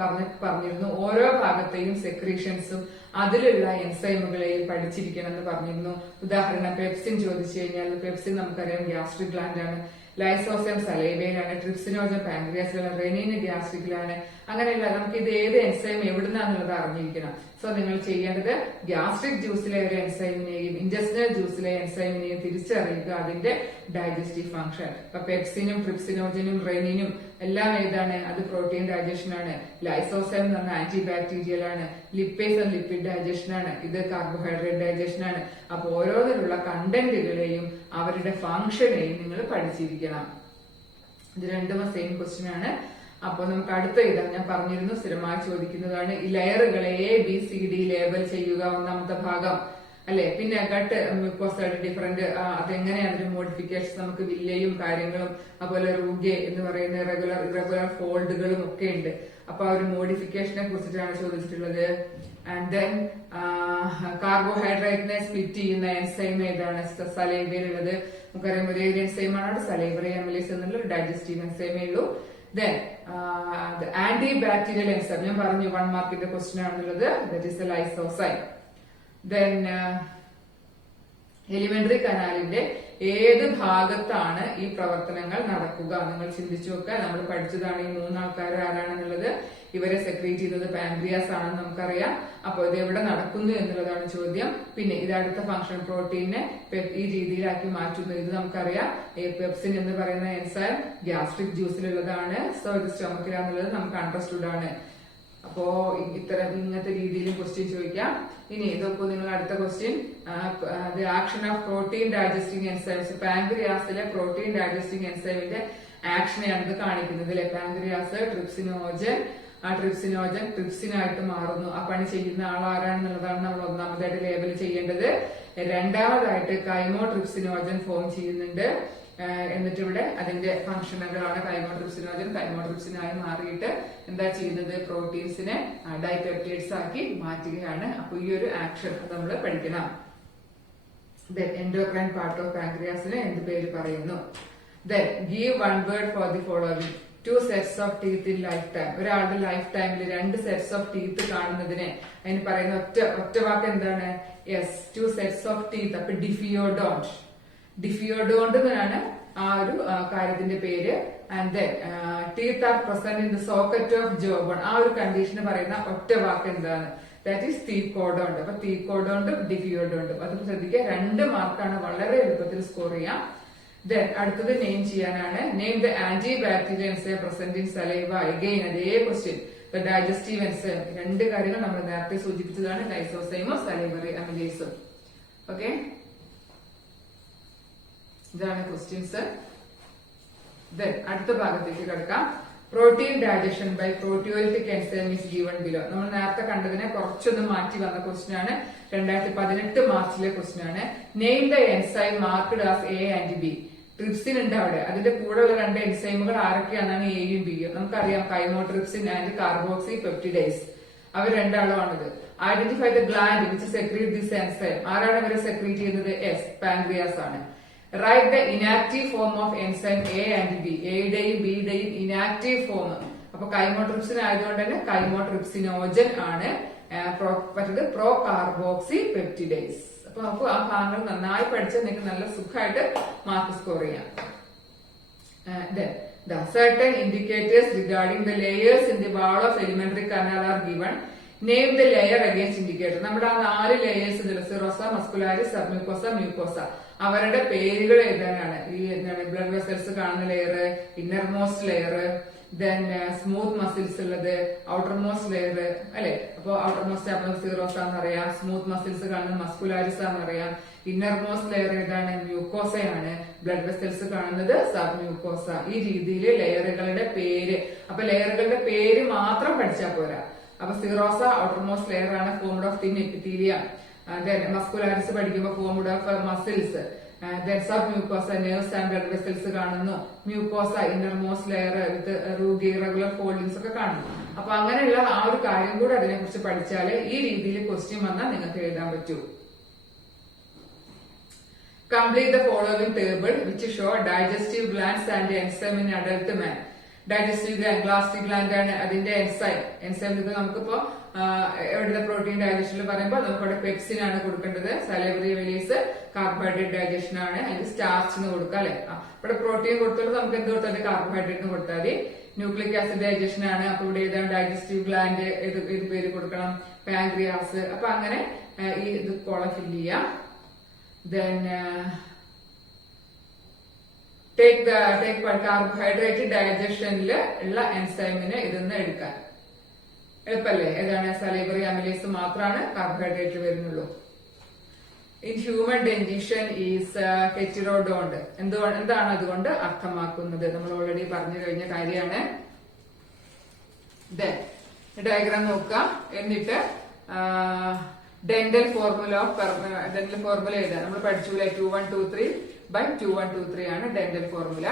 പറഞ്ഞിരുന്നു. ഓരോ ഭാഗത്തെയും സെക്രീഷൻസും അതിലുള്ള എൻസൈമുകളെയും പഠിച്ചിരിക്കണം എന്ന് പറഞ്ഞിരുന്നു. ഉദാഹരണം പെപ്സിൻ ചോദിച്ചു കഴിഞ്ഞാൽ, പെപ്സിൻ നമുക്കറിയാം ഗ്യാസ്ട്രിക് ഗ്ലാൻഡ് ആണ്, ലൈസോസം സലൈവയിലാണ്, ട്രിപ്സിനോജൻ പാൻക്രിയാസിലാണ്, റെനിന് ഗ്യാസ്ട്രിക്കിലാണ്. അങ്ങനെയുള്ള നമുക്ക് ഇത് ഏത് എൻസൈം എവിടുന്നാന്നുള്ളത് അറിഞ്ഞിരിക്കണം. സോ നിങ്ങൾ ചെയ്യേണ്ടത് ഗ്യാസ്ട്രിക് ജ്യൂസിലെ ഒരു എൻസൈമിനെയും ഇൻഡസ്ട്രിയൽ ജ്യൂസിലെ എൻസൈമിനെയും തിരിച്ചറിയുക, അതിന്റെ ഡൈജസ്റ്റീവ് ഫംഗ്ഷൻ. ഇപ്പൊ പെപ്സിനും ട്രിപ്സിനോജനും റെനിനും എല്ലാം ഏതാണ്? അത് പ്രോട്ടീൻ ഡൈജഷൻ ആണ്. ലൈസോസൈം എന്ന് പറഞ്ഞാൽ ആന്റി ബാക്ടീരിയൽ ആണ്. ലിപ്പേസ് ലിപ്പിഡ് ഡൈജഷൻ ആണ്. ഇത് കാർബോഹൈഡ്രേറ്റ് ഡൈജഷൻ ആണ്. അപ്പൊ ഓരോന്നിലുള്ള കണ്ടന്റുകളെയും അവരുടെ ഫംഗ്ഷനെയും നിങ്ങൾ പഠിച്ചിരിക്കണം. ഇത് 2 സെയിം ക്വസ്റ്റ്യൻ ആണ്. അപ്പൊ നമുക്ക് അടുത്ത ഇതാ ഞാൻ പറഞ്ഞിരുന്നു, സ്ഥിരമായി ചോദിക്കുന്നതാണ്. ഈ ലെയറുകളെ ABCD ലേബൽ ചെയ്യുക, ഒന്നാമത്തെ ഭാഗം അല്ലെ. പിന്നെ ഗട്ട് മ്യൂക്കോസയുടെ ഡിഫറെന്റ്, അതെങ്ങനെയാണ് ഒരു മോഡിഫിക്കേഷൻ, നമുക്ക് വില്ലയും കാര്യങ്ങളും അതുപോലെ റൂഗെ എന്ന് പറയുന്ന ഇറഗുലർ ഫോൾഡുകളും ഒക്കെ ഉണ്ട്. അപ്പൊ ആ ഒരു മോഡിഫിക്കേഷനെ കുറിച്ചിട്ടാണ് ചോദിച്ചിട്ടുള്ളത്. ആൻഡ് ദെൻ കാർബോഹൈഡ്രേറ്റിനെ സ്പ്ലിറ്റ് ചെയ്യുന്ന എൻസൈം ഏതാണ്? സലൈവയിലുള്ളത് നമുക്കറിയാം, ഒരേ എൻസൈം ആണ്, സലൈവറി അമിലേസ് എന്നുള്ള ഡൈജസ്റ്റീവ് എൻസൈമേ ഉള്ളൂ. Then antibacterial enzyme, ഞാൻ പറഞ്ഞു 1 മാർക്കിന്റെ ക്വസ്റ്റ്യൻ ആണുള്ളത്, that is the lysozyme. Then alimentary കനാലിന്റെ ഏത് ഭാഗത്താണ് ഈ പ്രവർത്തനങ്ങൾ നടക്കുക? നിങ്ങൾ ചിന്തിച്ചു നോക്കുക. നമ്മൾ പഠിച്ചതാണ് ഈ 3 ആൾക്കാർ ആരാണെന്നുള്ളത്. ഇവരെ സെക്രീറ്റ് ചെയ്യുന്നത് പാൻക്രിയാസ് ആണെന്ന് നമുക്കറിയാം. അപ്പോൾ ഇത് എവിടെ നടക്കുന്നു എന്നുള്ളതാണ് ചോദ്യം. പിന്നെ ഇത് അടുത്ത ഫംഗ്ഷൻ പ്രോട്ടീനെ ഈ രീതിയിലാക്കി മാറ്റുന്നു. ഇത് നമുക്കറിയാം. പെപ്സിൻ എന്ന് പറയുന്ന എൻസൈം ഗ്യാസ്ട്രിക് ജ്യൂസിലുള്ളതാണ്. സോ ഇത് സ്റ്റൊമക്കിലാന്നുള്ളത് നമുക്ക് അണ്ടർസ്റ്റുഡ് ആണ്. അപ്പോ ഇങ്ങനത്തെ രീതിയിൽ ക്വസ്റ്റ്യൻ ചോദിക്കാം. ഇനി ഇതൊക്കെ നിങ്ങൾ അടുത്ത question, the action of protein digesting enzymes. പാൻക്രിയാസിലെ പ്രോട്ടീൻ ഡൈജസ്റ്റിംഗ് എൻസൈമിന്റെ ആക്ഷനെയാണ് ഇത് കാണിക്കുന്നത് അല്ലെ. പാൻക്രിയാസ് ട്രിപ്സിനോജൻ, ആ ട്രിപ്സിനോജൻ ട്രിപ്സിനായിട്ട് മാറുന്നു. ആ പണി ചെയ്യുന്ന ആൾ ആരാണെന്നുള്ളതാണ് നമ്മൾ ഒന്നാമതായിട്ട് ലേബൽ ചെയ്യേണ്ടത്. രണ്ടാമതായിട്ട് കൈമോട്രിപ്സിനോജൻ ഫോം ചെയ്യുന്നുണ്ട്. എന്നിട്ട് ഇവിടെ അതിന്റെ ഫംഗ്ഷനുകളാണ് കൈമോട്രിപ്സിനായി മാറിയിട്ട് എന്താ ചെയ്യുന്നത്, പ്രോട്ടീൻസിനെ ഡൈപെപ്റ്റൈഡ്സ് ആക്കി മാറ്റുകയാണ്. അപ്പൊ ഈ ഒരു ആക്ഷൻ നമ്മൾ പഠിക്കണം. എൻഡോക്രൈൻ പാർട്ട് ഓഫ് പാൻക്രിയാസിന് എന്ത് പേര് പറയുന്നു? Then give one word for the following. 2 sets of teeth in lifetime. ഒരാളുടെ ലൈഫ് ടൈമിൽ 2 sets of teeth കാണുന്നതിന് അതിന് പറയുന്ന ഒറ്റ വാക്ക് എന്താണ്? Yes, 2 sets of teeth. അപ്പൊ ഡിഫിയോഡോണ്ട് എന്നാണ് ആ ഒരു കാര്യത്തിന്റെ പേര്. And then teeth are present in the socket of jaw bone. ആ ഒരു കണ്ടീഷന് പറയുന്ന ഒറ്റ വാക്ക് എന്താണ്? That is thecodont. അപ്പൊ തീക്കോഡോണ്ടും ഡിഫിയോഡോണ്ടും അത് ശ്രദ്ധിക്കുക. 2 മാർക്കാണ്, വളരെ എളുപ്പത്തിൽ സ്കോർ ചെയ്യാം. Then അടുത്തത് നെയിം ചെയ്യാനാണ്. Name the anti bacterial enzyme present in saliva. Again അതേ ക്വസ്റ്റ്യൻ. The digestive enzyme. 2 കാര്യങ്ങൾ നമ്മൾ നേരത്തെ സൂചിപ്പിച്ചതാണ്, ലൈസോസൈമും സലൈവറി അമിലേസും. ഓക്കെ, ഇതാണ് ക്വസ്റ്റ്യൻസ്. ദെൻ അടുത്ത ഭാഗത്തേക്ക് കിടക്കാം. Protein digestion by proteolytic enzyme is given below. നമ്മൾ നേരത്തെ കണ്ടതിനെ കുറച്ചൊന്ന് മാറ്റി വന്ന ക്വസ്റ്റ്യൻ ആണ്. 2018 മാർച്ചിലെ ക്വസ്റ്റ്യൻ ആണ്. Name the enzyme marked as A and B. Trypsin ഉണ്ട് അവിടെ. അതിന്റെ കൂടെയുള്ള 2 എൻസൈമുകൾ ആരൊക്കെയാണെന്ന് എയും ബിയും നമുക്കറിയാം. Chymotrypsin and carboxy peptidase. അവർ രണ്ടാളുമാണിത്. Identify the gland which secrete this enzyme. ആരാണ് ഇവരെ സെക്രീറ്റ് ചെയ്യുന്നത്? എസ്, പാൻക്രിയാസ് ആണ്. Write the inactive form of enzyme A and B. എയുടെയും ബിയുടെയും ഇനാക്റ്റീവ് ഫോം. അപ്പൊ കൈമോട്രിപ്സിൻ ആയതുകൊണ്ട് തന്നെ കൈമോട്രിപ്സിനോജൻ ആണ്. മറ്റത് പ്രോ കാർബോക്സി പെപ്റ്റിഡൈസ്. അപ്പൊ നമുക്ക് ആ ഭാഗങ്ങൾ നന്നായി പഠിച്ചാൽ നിങ്ങൾക്ക് നല്ല സുഖമായിട്ട് മാർക്ക് സ്കോർ ചെയ്യാം. The certain indicators regarding the layers in the wall of alimentary canal are given. Name the layer against indicator. നമ്മുടെ ആ 4 layers, serosa, muscularis, submucosa, mucosa, അവരുടെ പേരുകൾ എഴുതാനാണ്. ഈ ബ്ലഡ് വെസൽസ് കാണുന്ന layer, innermost layer, then smooth muscles ഉള്ളത്, ഔട്ടർ മോസ്റ്റ് ലെയർ അല്ലെ. അപ്പൊ ഔട്ടർ മോസ്റ്റ് ആകുമ്പോൾ സീറോസ എന്നറിയാം, സ്മൂത്ത് മസിൽസ് കാണുന്നത് മസ്കുലാരിസ എന്നറിയാം, ഇന്നർ മോസ്റ്റ് ലെയർ ഏതാണ്? മ്യൂക്കോസയാണ്. ബ്ലഡ് വെസൽസ് കാണുന്നത് സബ് മ്യൂക്കോസ. ഈ രീതിയിൽ ലെയറുകളുടെ പേര്. അപ്പൊ ലെയറുകളുടെ പേര് മാത്രം പഠിച്ചാൽ പോരാ. അപ്പൊ സീറോസ ഔട്ടർ മോസ്റ്റ് ലെയർ ആണ്, formed of thin epithelium. Muscularis പഠിക്കുമ്പോൾ formed of muscles. Sub mucosa nerves and blood vessels കാണുന്നു. Mucosa inner most layer with rugae regular foldings ഒക്കെ കാണുന്നു. അപ്പൊ അങ്ങനെയുള്ള ആ ഒരു കാര്യം കൂടെ അതിനെ കുറിച്ച് പഠിച്ചാല് ഈ രീതിയിൽ ക്വസ്റ്റ്യൻ വന്നാൽ നിങ്ങൾക്ക് എഴുതാൻ പറ്റൂ. Complete the following table which show digestive glands and enzyme in adult man. Digestive gland, gastric gland ആണ് അതിന്റെ എൻസൈം. ഇത് നമുക്കിപ്പോ എവിടെ പ്രോട്ടീൻ ഡൈജഷനിൽ പറയുമ്പോൾ നമുക്കവിടെ പെപ്സിൻ ആണ് കൊടുക്കേണ്ടത്. സലൈവറി അമിലേസ് കാർബോഹൈഡ്രേറ്റ് ഡൈജഷൻ ആണ്, അല്ലെങ്കിൽ സ്റ്റാർച്ചിന് കൊടുക്കുക അല്ലെ. ഇവിടെ പ്രോട്ടീൻ കൊടുത്തോട്ട് നമുക്ക് എന്ത് കൊടുത്താൽ കാർബോഹൈഡ്രേറ്റ് കൊടുത്താൽ മതി. ന്യൂക്ലിക് ആസിഡ് ഡൈജഷൻ ആണ്. അപ്പൊ ഇവിടെ ഏതാണ് ഡൈജസ്റ്റീവ് ഗ്ലാൻഡ്, ഏത് പേര് കൊടുക്കണം? പാൻക്രിയാസ്. അപ്പൊ അങ്ങനെ ഈ ഇത് കോളം ഫില്ല് ചെയ്യാം. Then take കാർബോഹൈഡ്രേറ്റ് ഡൈജഷനിൽ ഉള്ള എൻസൈമിനെ ഇതൊന്ന് എടുക്കാൻ എളുപ്പല്ലേ. ഏതാണ്? സലൈവറി അമിലേസ് മാത്രമാണ് കാർബോഹൈഡ്രേറ്റ് വരുന്നുള്ളൂ. In human dentition is heterodont. എന്താണ് അതുകൊണ്ട് അർത്ഥമാക്കുന്നത്? നമ്മൾ ഓൾറെഡി പറഞ്ഞു കഴിഞ്ഞ കാര്യമാണ്. ഡയഗ്രാം നോക്കാം. എന്നിട്ട് ഡെന്റൽ ഫോർമുല എഴുതാം. നമ്മൾ പഠിച്ചൂലെ 2123 by 2123 ആണ് ഡെന്റൽ ഫോർമുല.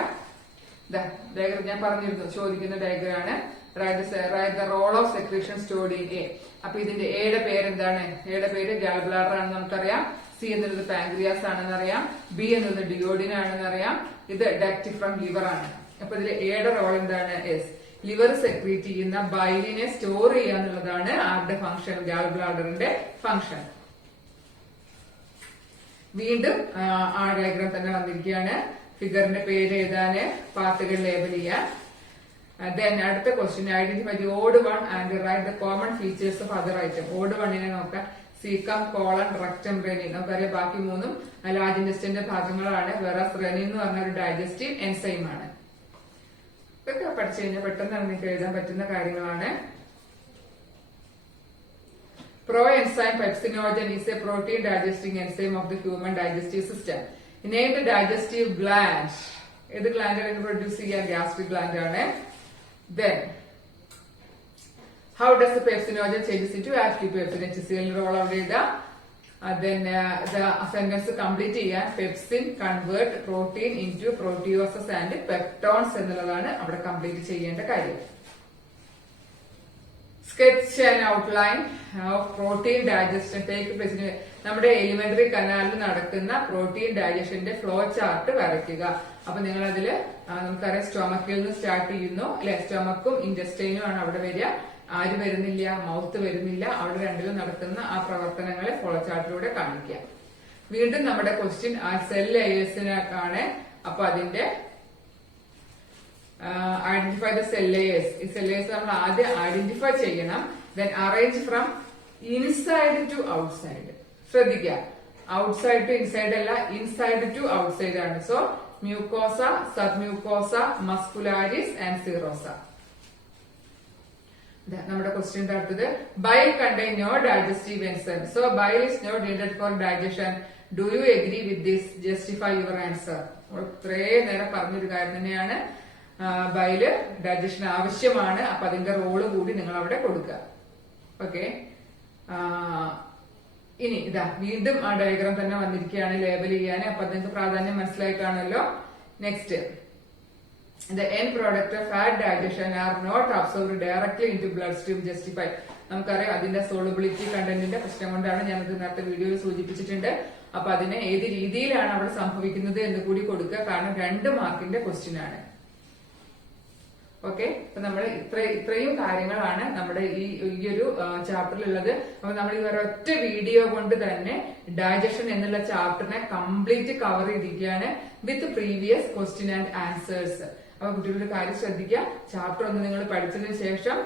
ഡയഗ്രാം ഞാൻ പറഞ്ഞിരുന്നു, ചോദിക്കുന്ന ഡയഗ്രാം ആണ്. Role of secretion stored in A. അപ്പൊ ഇതിന്റെ എയുടെ പേരെന്താണ്? എയുടെ പേര് ഗാൾ ബ്ലാഡർ ആണെന്ന് നമുക്കറിയാം. സി എന്നുള്ളത് പാൻക്രിയാസ് ആണെന്ന് അറിയാം. ബി എന്നുള്ളത് ഡിയോഡിൻ ആണെന്ന് അറിയാം. ഇത് ഡക്റ്റ് ഫ്രം ലിവർ ആണ്. അപ്പൊ ഇതിൽ എയുടെ റോൾ എന്താണ്? എസ്, ലിവർ സെക്രീറ്റ് ചെയ്യുന്ന ബൈലിനെ സ്റ്റോർ ചെയ്യാന്നുള്ളതാണ് ആരുടെ ഫംഗ്ഷൻ? Gall ബ്ലാഡറിന്റെ function. വീണ്ടും ആ ഡയഗ്രാം തന്നെ വന്നിരിക്കുകയാണ്. ഫിഗറിന്റെ പേര് എഴുതാന്, പാർട്ടുകൾ ലേബൽ ചെയ്യാൻ. Then അടുത്ത question identify the odd one and write the common features of other item. Odd വണ്ണിനെ നോക്കാം. Caecum, colon, rectum, renin. നമുക്കറിയാം ബാക്കി മൂന്നും ലാർജ് ഇൻറ്റെസ്റ്റൈന്റെ ഭാഗങ്ങളാണ്. വേറസ് റെനിൻ എന്ന് പറഞ്ഞ ഒരു ഡൈജസ്റ്റീവ് എൻസൈം ആണ്. ഇതൊക്കെ പഠിച്ചു കഴിഞ്ഞാൽ പെട്ടെന്ന് നിങ്ങൾക്ക് എഴുതാൻ പറ്റുന്ന കാര്യങ്ങളാണ്. Proenzyme pepsinogen is a protein digesting enzyme of the human digestive system. Name the digestive gland. This gland is produced by gastric gland. Then, how does the pepsinogen changes into active pepsin? HCl roll out data. Then the sentence complete here. Pepsin convert protein into proteoses and peptones എന്നുള്ളതാണ് അവിടെ കംപ്ലീറ്റ് ചെയ്യേണ്ട കാര്യം. Sketch and outline of protein digestion. Take place. നമ്മുടെ എലിമെന്ററി കനാലിൽ നടക്കുന്ന പ്രോട്ടീൻ ഡൈജഷന്റെ ഫ്ലോ ചാർട്ട് വരയ്ക്കുക. അപ്പൊ നിങ്ങൾ അതില് നമുക്കറിയാം സ്റ്റൊമക്കിൽ നിന്ന് സ്റ്റാർട്ട് ചെയ്യുന്നു അല്ലെ. സ്റ്റൊമക്കും ഇൻറ്റസ്റ്റൈനും ആണ് അവിടെ വരിക. ആര് വരുന്നില്ല? മൗത്ത് വരുന്നില്ല. അവിടെ രണ്ടിലും നടക്കുന്ന ആ പ്രവർത്തനങ്ങളെ ഫ്ലോ ചാർട്ടിലൂടെ കാണിക്കുക. വീണ്ടും നമ്മുടെ ക്വസ്റ്റ്യൻ ആ സെൽ ലേയേഴ്സിനാണ്. അപ്പൊ അതിന്റെ ഐഡന്റിഫൈ ദ സെൽ ലേയേഴ്സ്. ഈ സെൽ ലേയേഴ്സ് നമ്മൾ ആദ്യം ഐഡന്റിഫൈ ചെയ്യണം. Then arrange from inside to outside. ശ്രദ്ധിക്കുക, ഔട്ട്സൈഡ് ടു ഇൻസൈഡ് അല്ല, ഇൻസൈഡ് ടു ഔട്ട്സൈഡ് ആണ്. So mucosa, sub mucosa, muscularis and serosa. നമ്മുടെ ക്വസ്റ്റ്യൻ അടുത്തത് bile contain no digestive enzyme. So bile is not needed for digestion. Do you agree with this? Justify your answer. ഇത്രയും നേരം പറഞ്ഞൊരു കാര്യം തന്നെയാണ്. ബൈല് ഡൈജഷൻ ആവശ്യമാണ്. അപ്പൊ അതിന്റെ റോള് കൂടി നിങ്ങൾ അവിടെ കൊടുക്കുക. ഓക്കെ, ഇനി ഇതാ വീണ്ടും ആ ഡയഗ്രാം തന്നെ വന്നിരിക്കുകയാണ് ലേബൽ ചെയ്യാൻ. അപ്പൊ അതിന്റെ പ്രാധാന്യം മനസ്സിലായിട്ടാണല്ലോ. Next, the end product of fat digestion are not absorbed directly into bloodstream. Justify. നമുക്കറിയാം അതിന്റെ സോളുബിലിറ്റി കണ്ടന്റിന്റെ പ്രശ്നം കൊണ്ടാണ് ഞാനത് നേരത്തെ വീഡിയോയിൽ സൂചിപ്പിച്ചിട്ടുണ്ട്. അപ്പൊ അതിനെ ഏത് രീതിയിലാണ് അവിടെ സംഭവിക്കുന്നത് എന്ന് കൂടി കൊടുക്കുക. കാരണം 2 മാർക്കിന്റെ ക്വസ്റ്റ്യൻ ആണ്. ഓക്കെ, അപ്പൊ നമ്മൾ ഇത്രയും കാര്യങ്ങളാണ് നമ്മുടെ ഈ ഒരു ചാപ്റ്ററിലുള്ളത്. അപ്പൊ നമ്മൾ ഈ ഒരൊറ്റ വീഡിയോ കൊണ്ട് തന്നെ ഡൈജഷൻ എന്നുള്ള ചാപ്റ്ററിനെ കംപ്ലീറ്റ് കവർ ചെയ്തിരിക്കുകയാണ് വിത്ത് പ്രീവിയസ് ക്വസ്റ്റ്യൻ ആൻഡ് ആൻസേഴ്സ്. അപ്പൊ കുട്ടികളുടെ കാര്യം ശ്രദ്ധിക്കുക. ചാപ്റ്റർ ഒന്ന് നിങ്ങൾ പഠിച്ചതിന് ശേഷം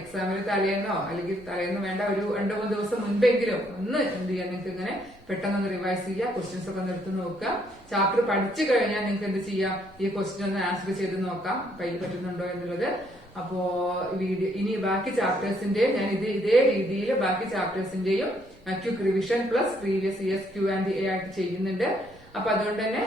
എക്സാമിന് തലേന്നോ അല്ലെങ്കിൽ തലേന്ന് വേണ്ട ഒരു 2-3 ദിവസം മുൻപെങ്കിലും ഒന്ന് എന്ത് ചെയ്യാൻ നിങ്ങൾക്ക് ഇങ്ങനെ പെട്ടെന്ന് റിവൈസ് ചെയ്യുക. ക്വസ്റ്റ്യൻസ് ഒക്കെ ഒന്ന് എടുത്ത് നോക്കുക. ചാപ്റ്റർ പഠിച്ചു കഴിഞ്ഞാൽ നിങ്ങൾക്ക് എന്ത് ചെയ്യാം, ഈ ക്വസ്റ്റ്യൻ ഒന്ന് ആൻസർ ചെയ്ത് നോക്കാം കയ്യിൽ പറ്റുന്നുണ്ടോ എന്നുള്ളത്. അപ്പോ വീഡിയോ ഇനി ബാക്കി ചാപ്റ്റേഴ്സിന്റെ ഞാൻ ഇതേ രീതിയിൽ ബാക്കി ചാപ്റ്റേഴ്സിന്റെയും quick revision plus previous years Q&A ആയിട്ട് ചെയ്യുന്നുണ്ട്. അപ്പൊ അതുകൊണ്ട് തന്നെ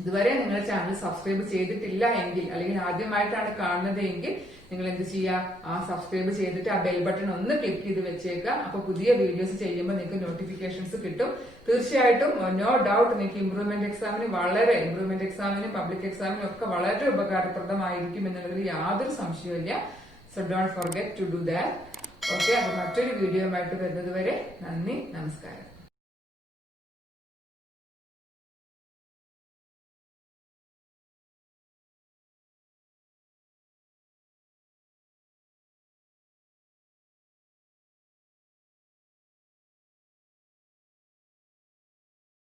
ഇതുവരെ നിങ്ങൾ ചാനൽ സബ്സ്ക്രൈബ് ചെയ്തിട്ടില്ല എങ്കിൽ അല്ലെങ്കിൽ ആദ്യമായിട്ടാണ് കാണുന്നത് എങ്കിൽ നിങ്ങൾ എന്ത് ചെയ്യുക, ആ സബ്സ്ക്രൈബ് ചെയ്തിട്ട് ആ ബെൽ ബട്ടൺ ഒന്ന് ക്ലിക്ക് ചെയ്ത് വെച്ചേക്കുക. അപ്പൊ പുതിയ വീഡിയോസ് ചെയ്യുമ്പോൾ നിങ്ങൾക്ക് നോട്ടിഫിക്കേഷൻസ് കിട്ടും. തീർച്ചയായിട്ടും നോ ഡൗട്ട് നിങ്ങൾക്ക് ഇംപ്രൂവ്മെന്റ് എക്സാമിനും പബ്ലിക് എക്സാമിനും ഒക്കെ വളരെ ഉപകാരപ്രദമായിരിക്കും എന്നുള്ളതിൽ യാതൊരു സംശയവുമില്ല. So don't forget to do that. Okay, അപ്പൊ മറ്റൊരു വീഡിയോയുമായിട്ട് വരുന്നത് വരെ നന്ദി, നമസ്കാരം.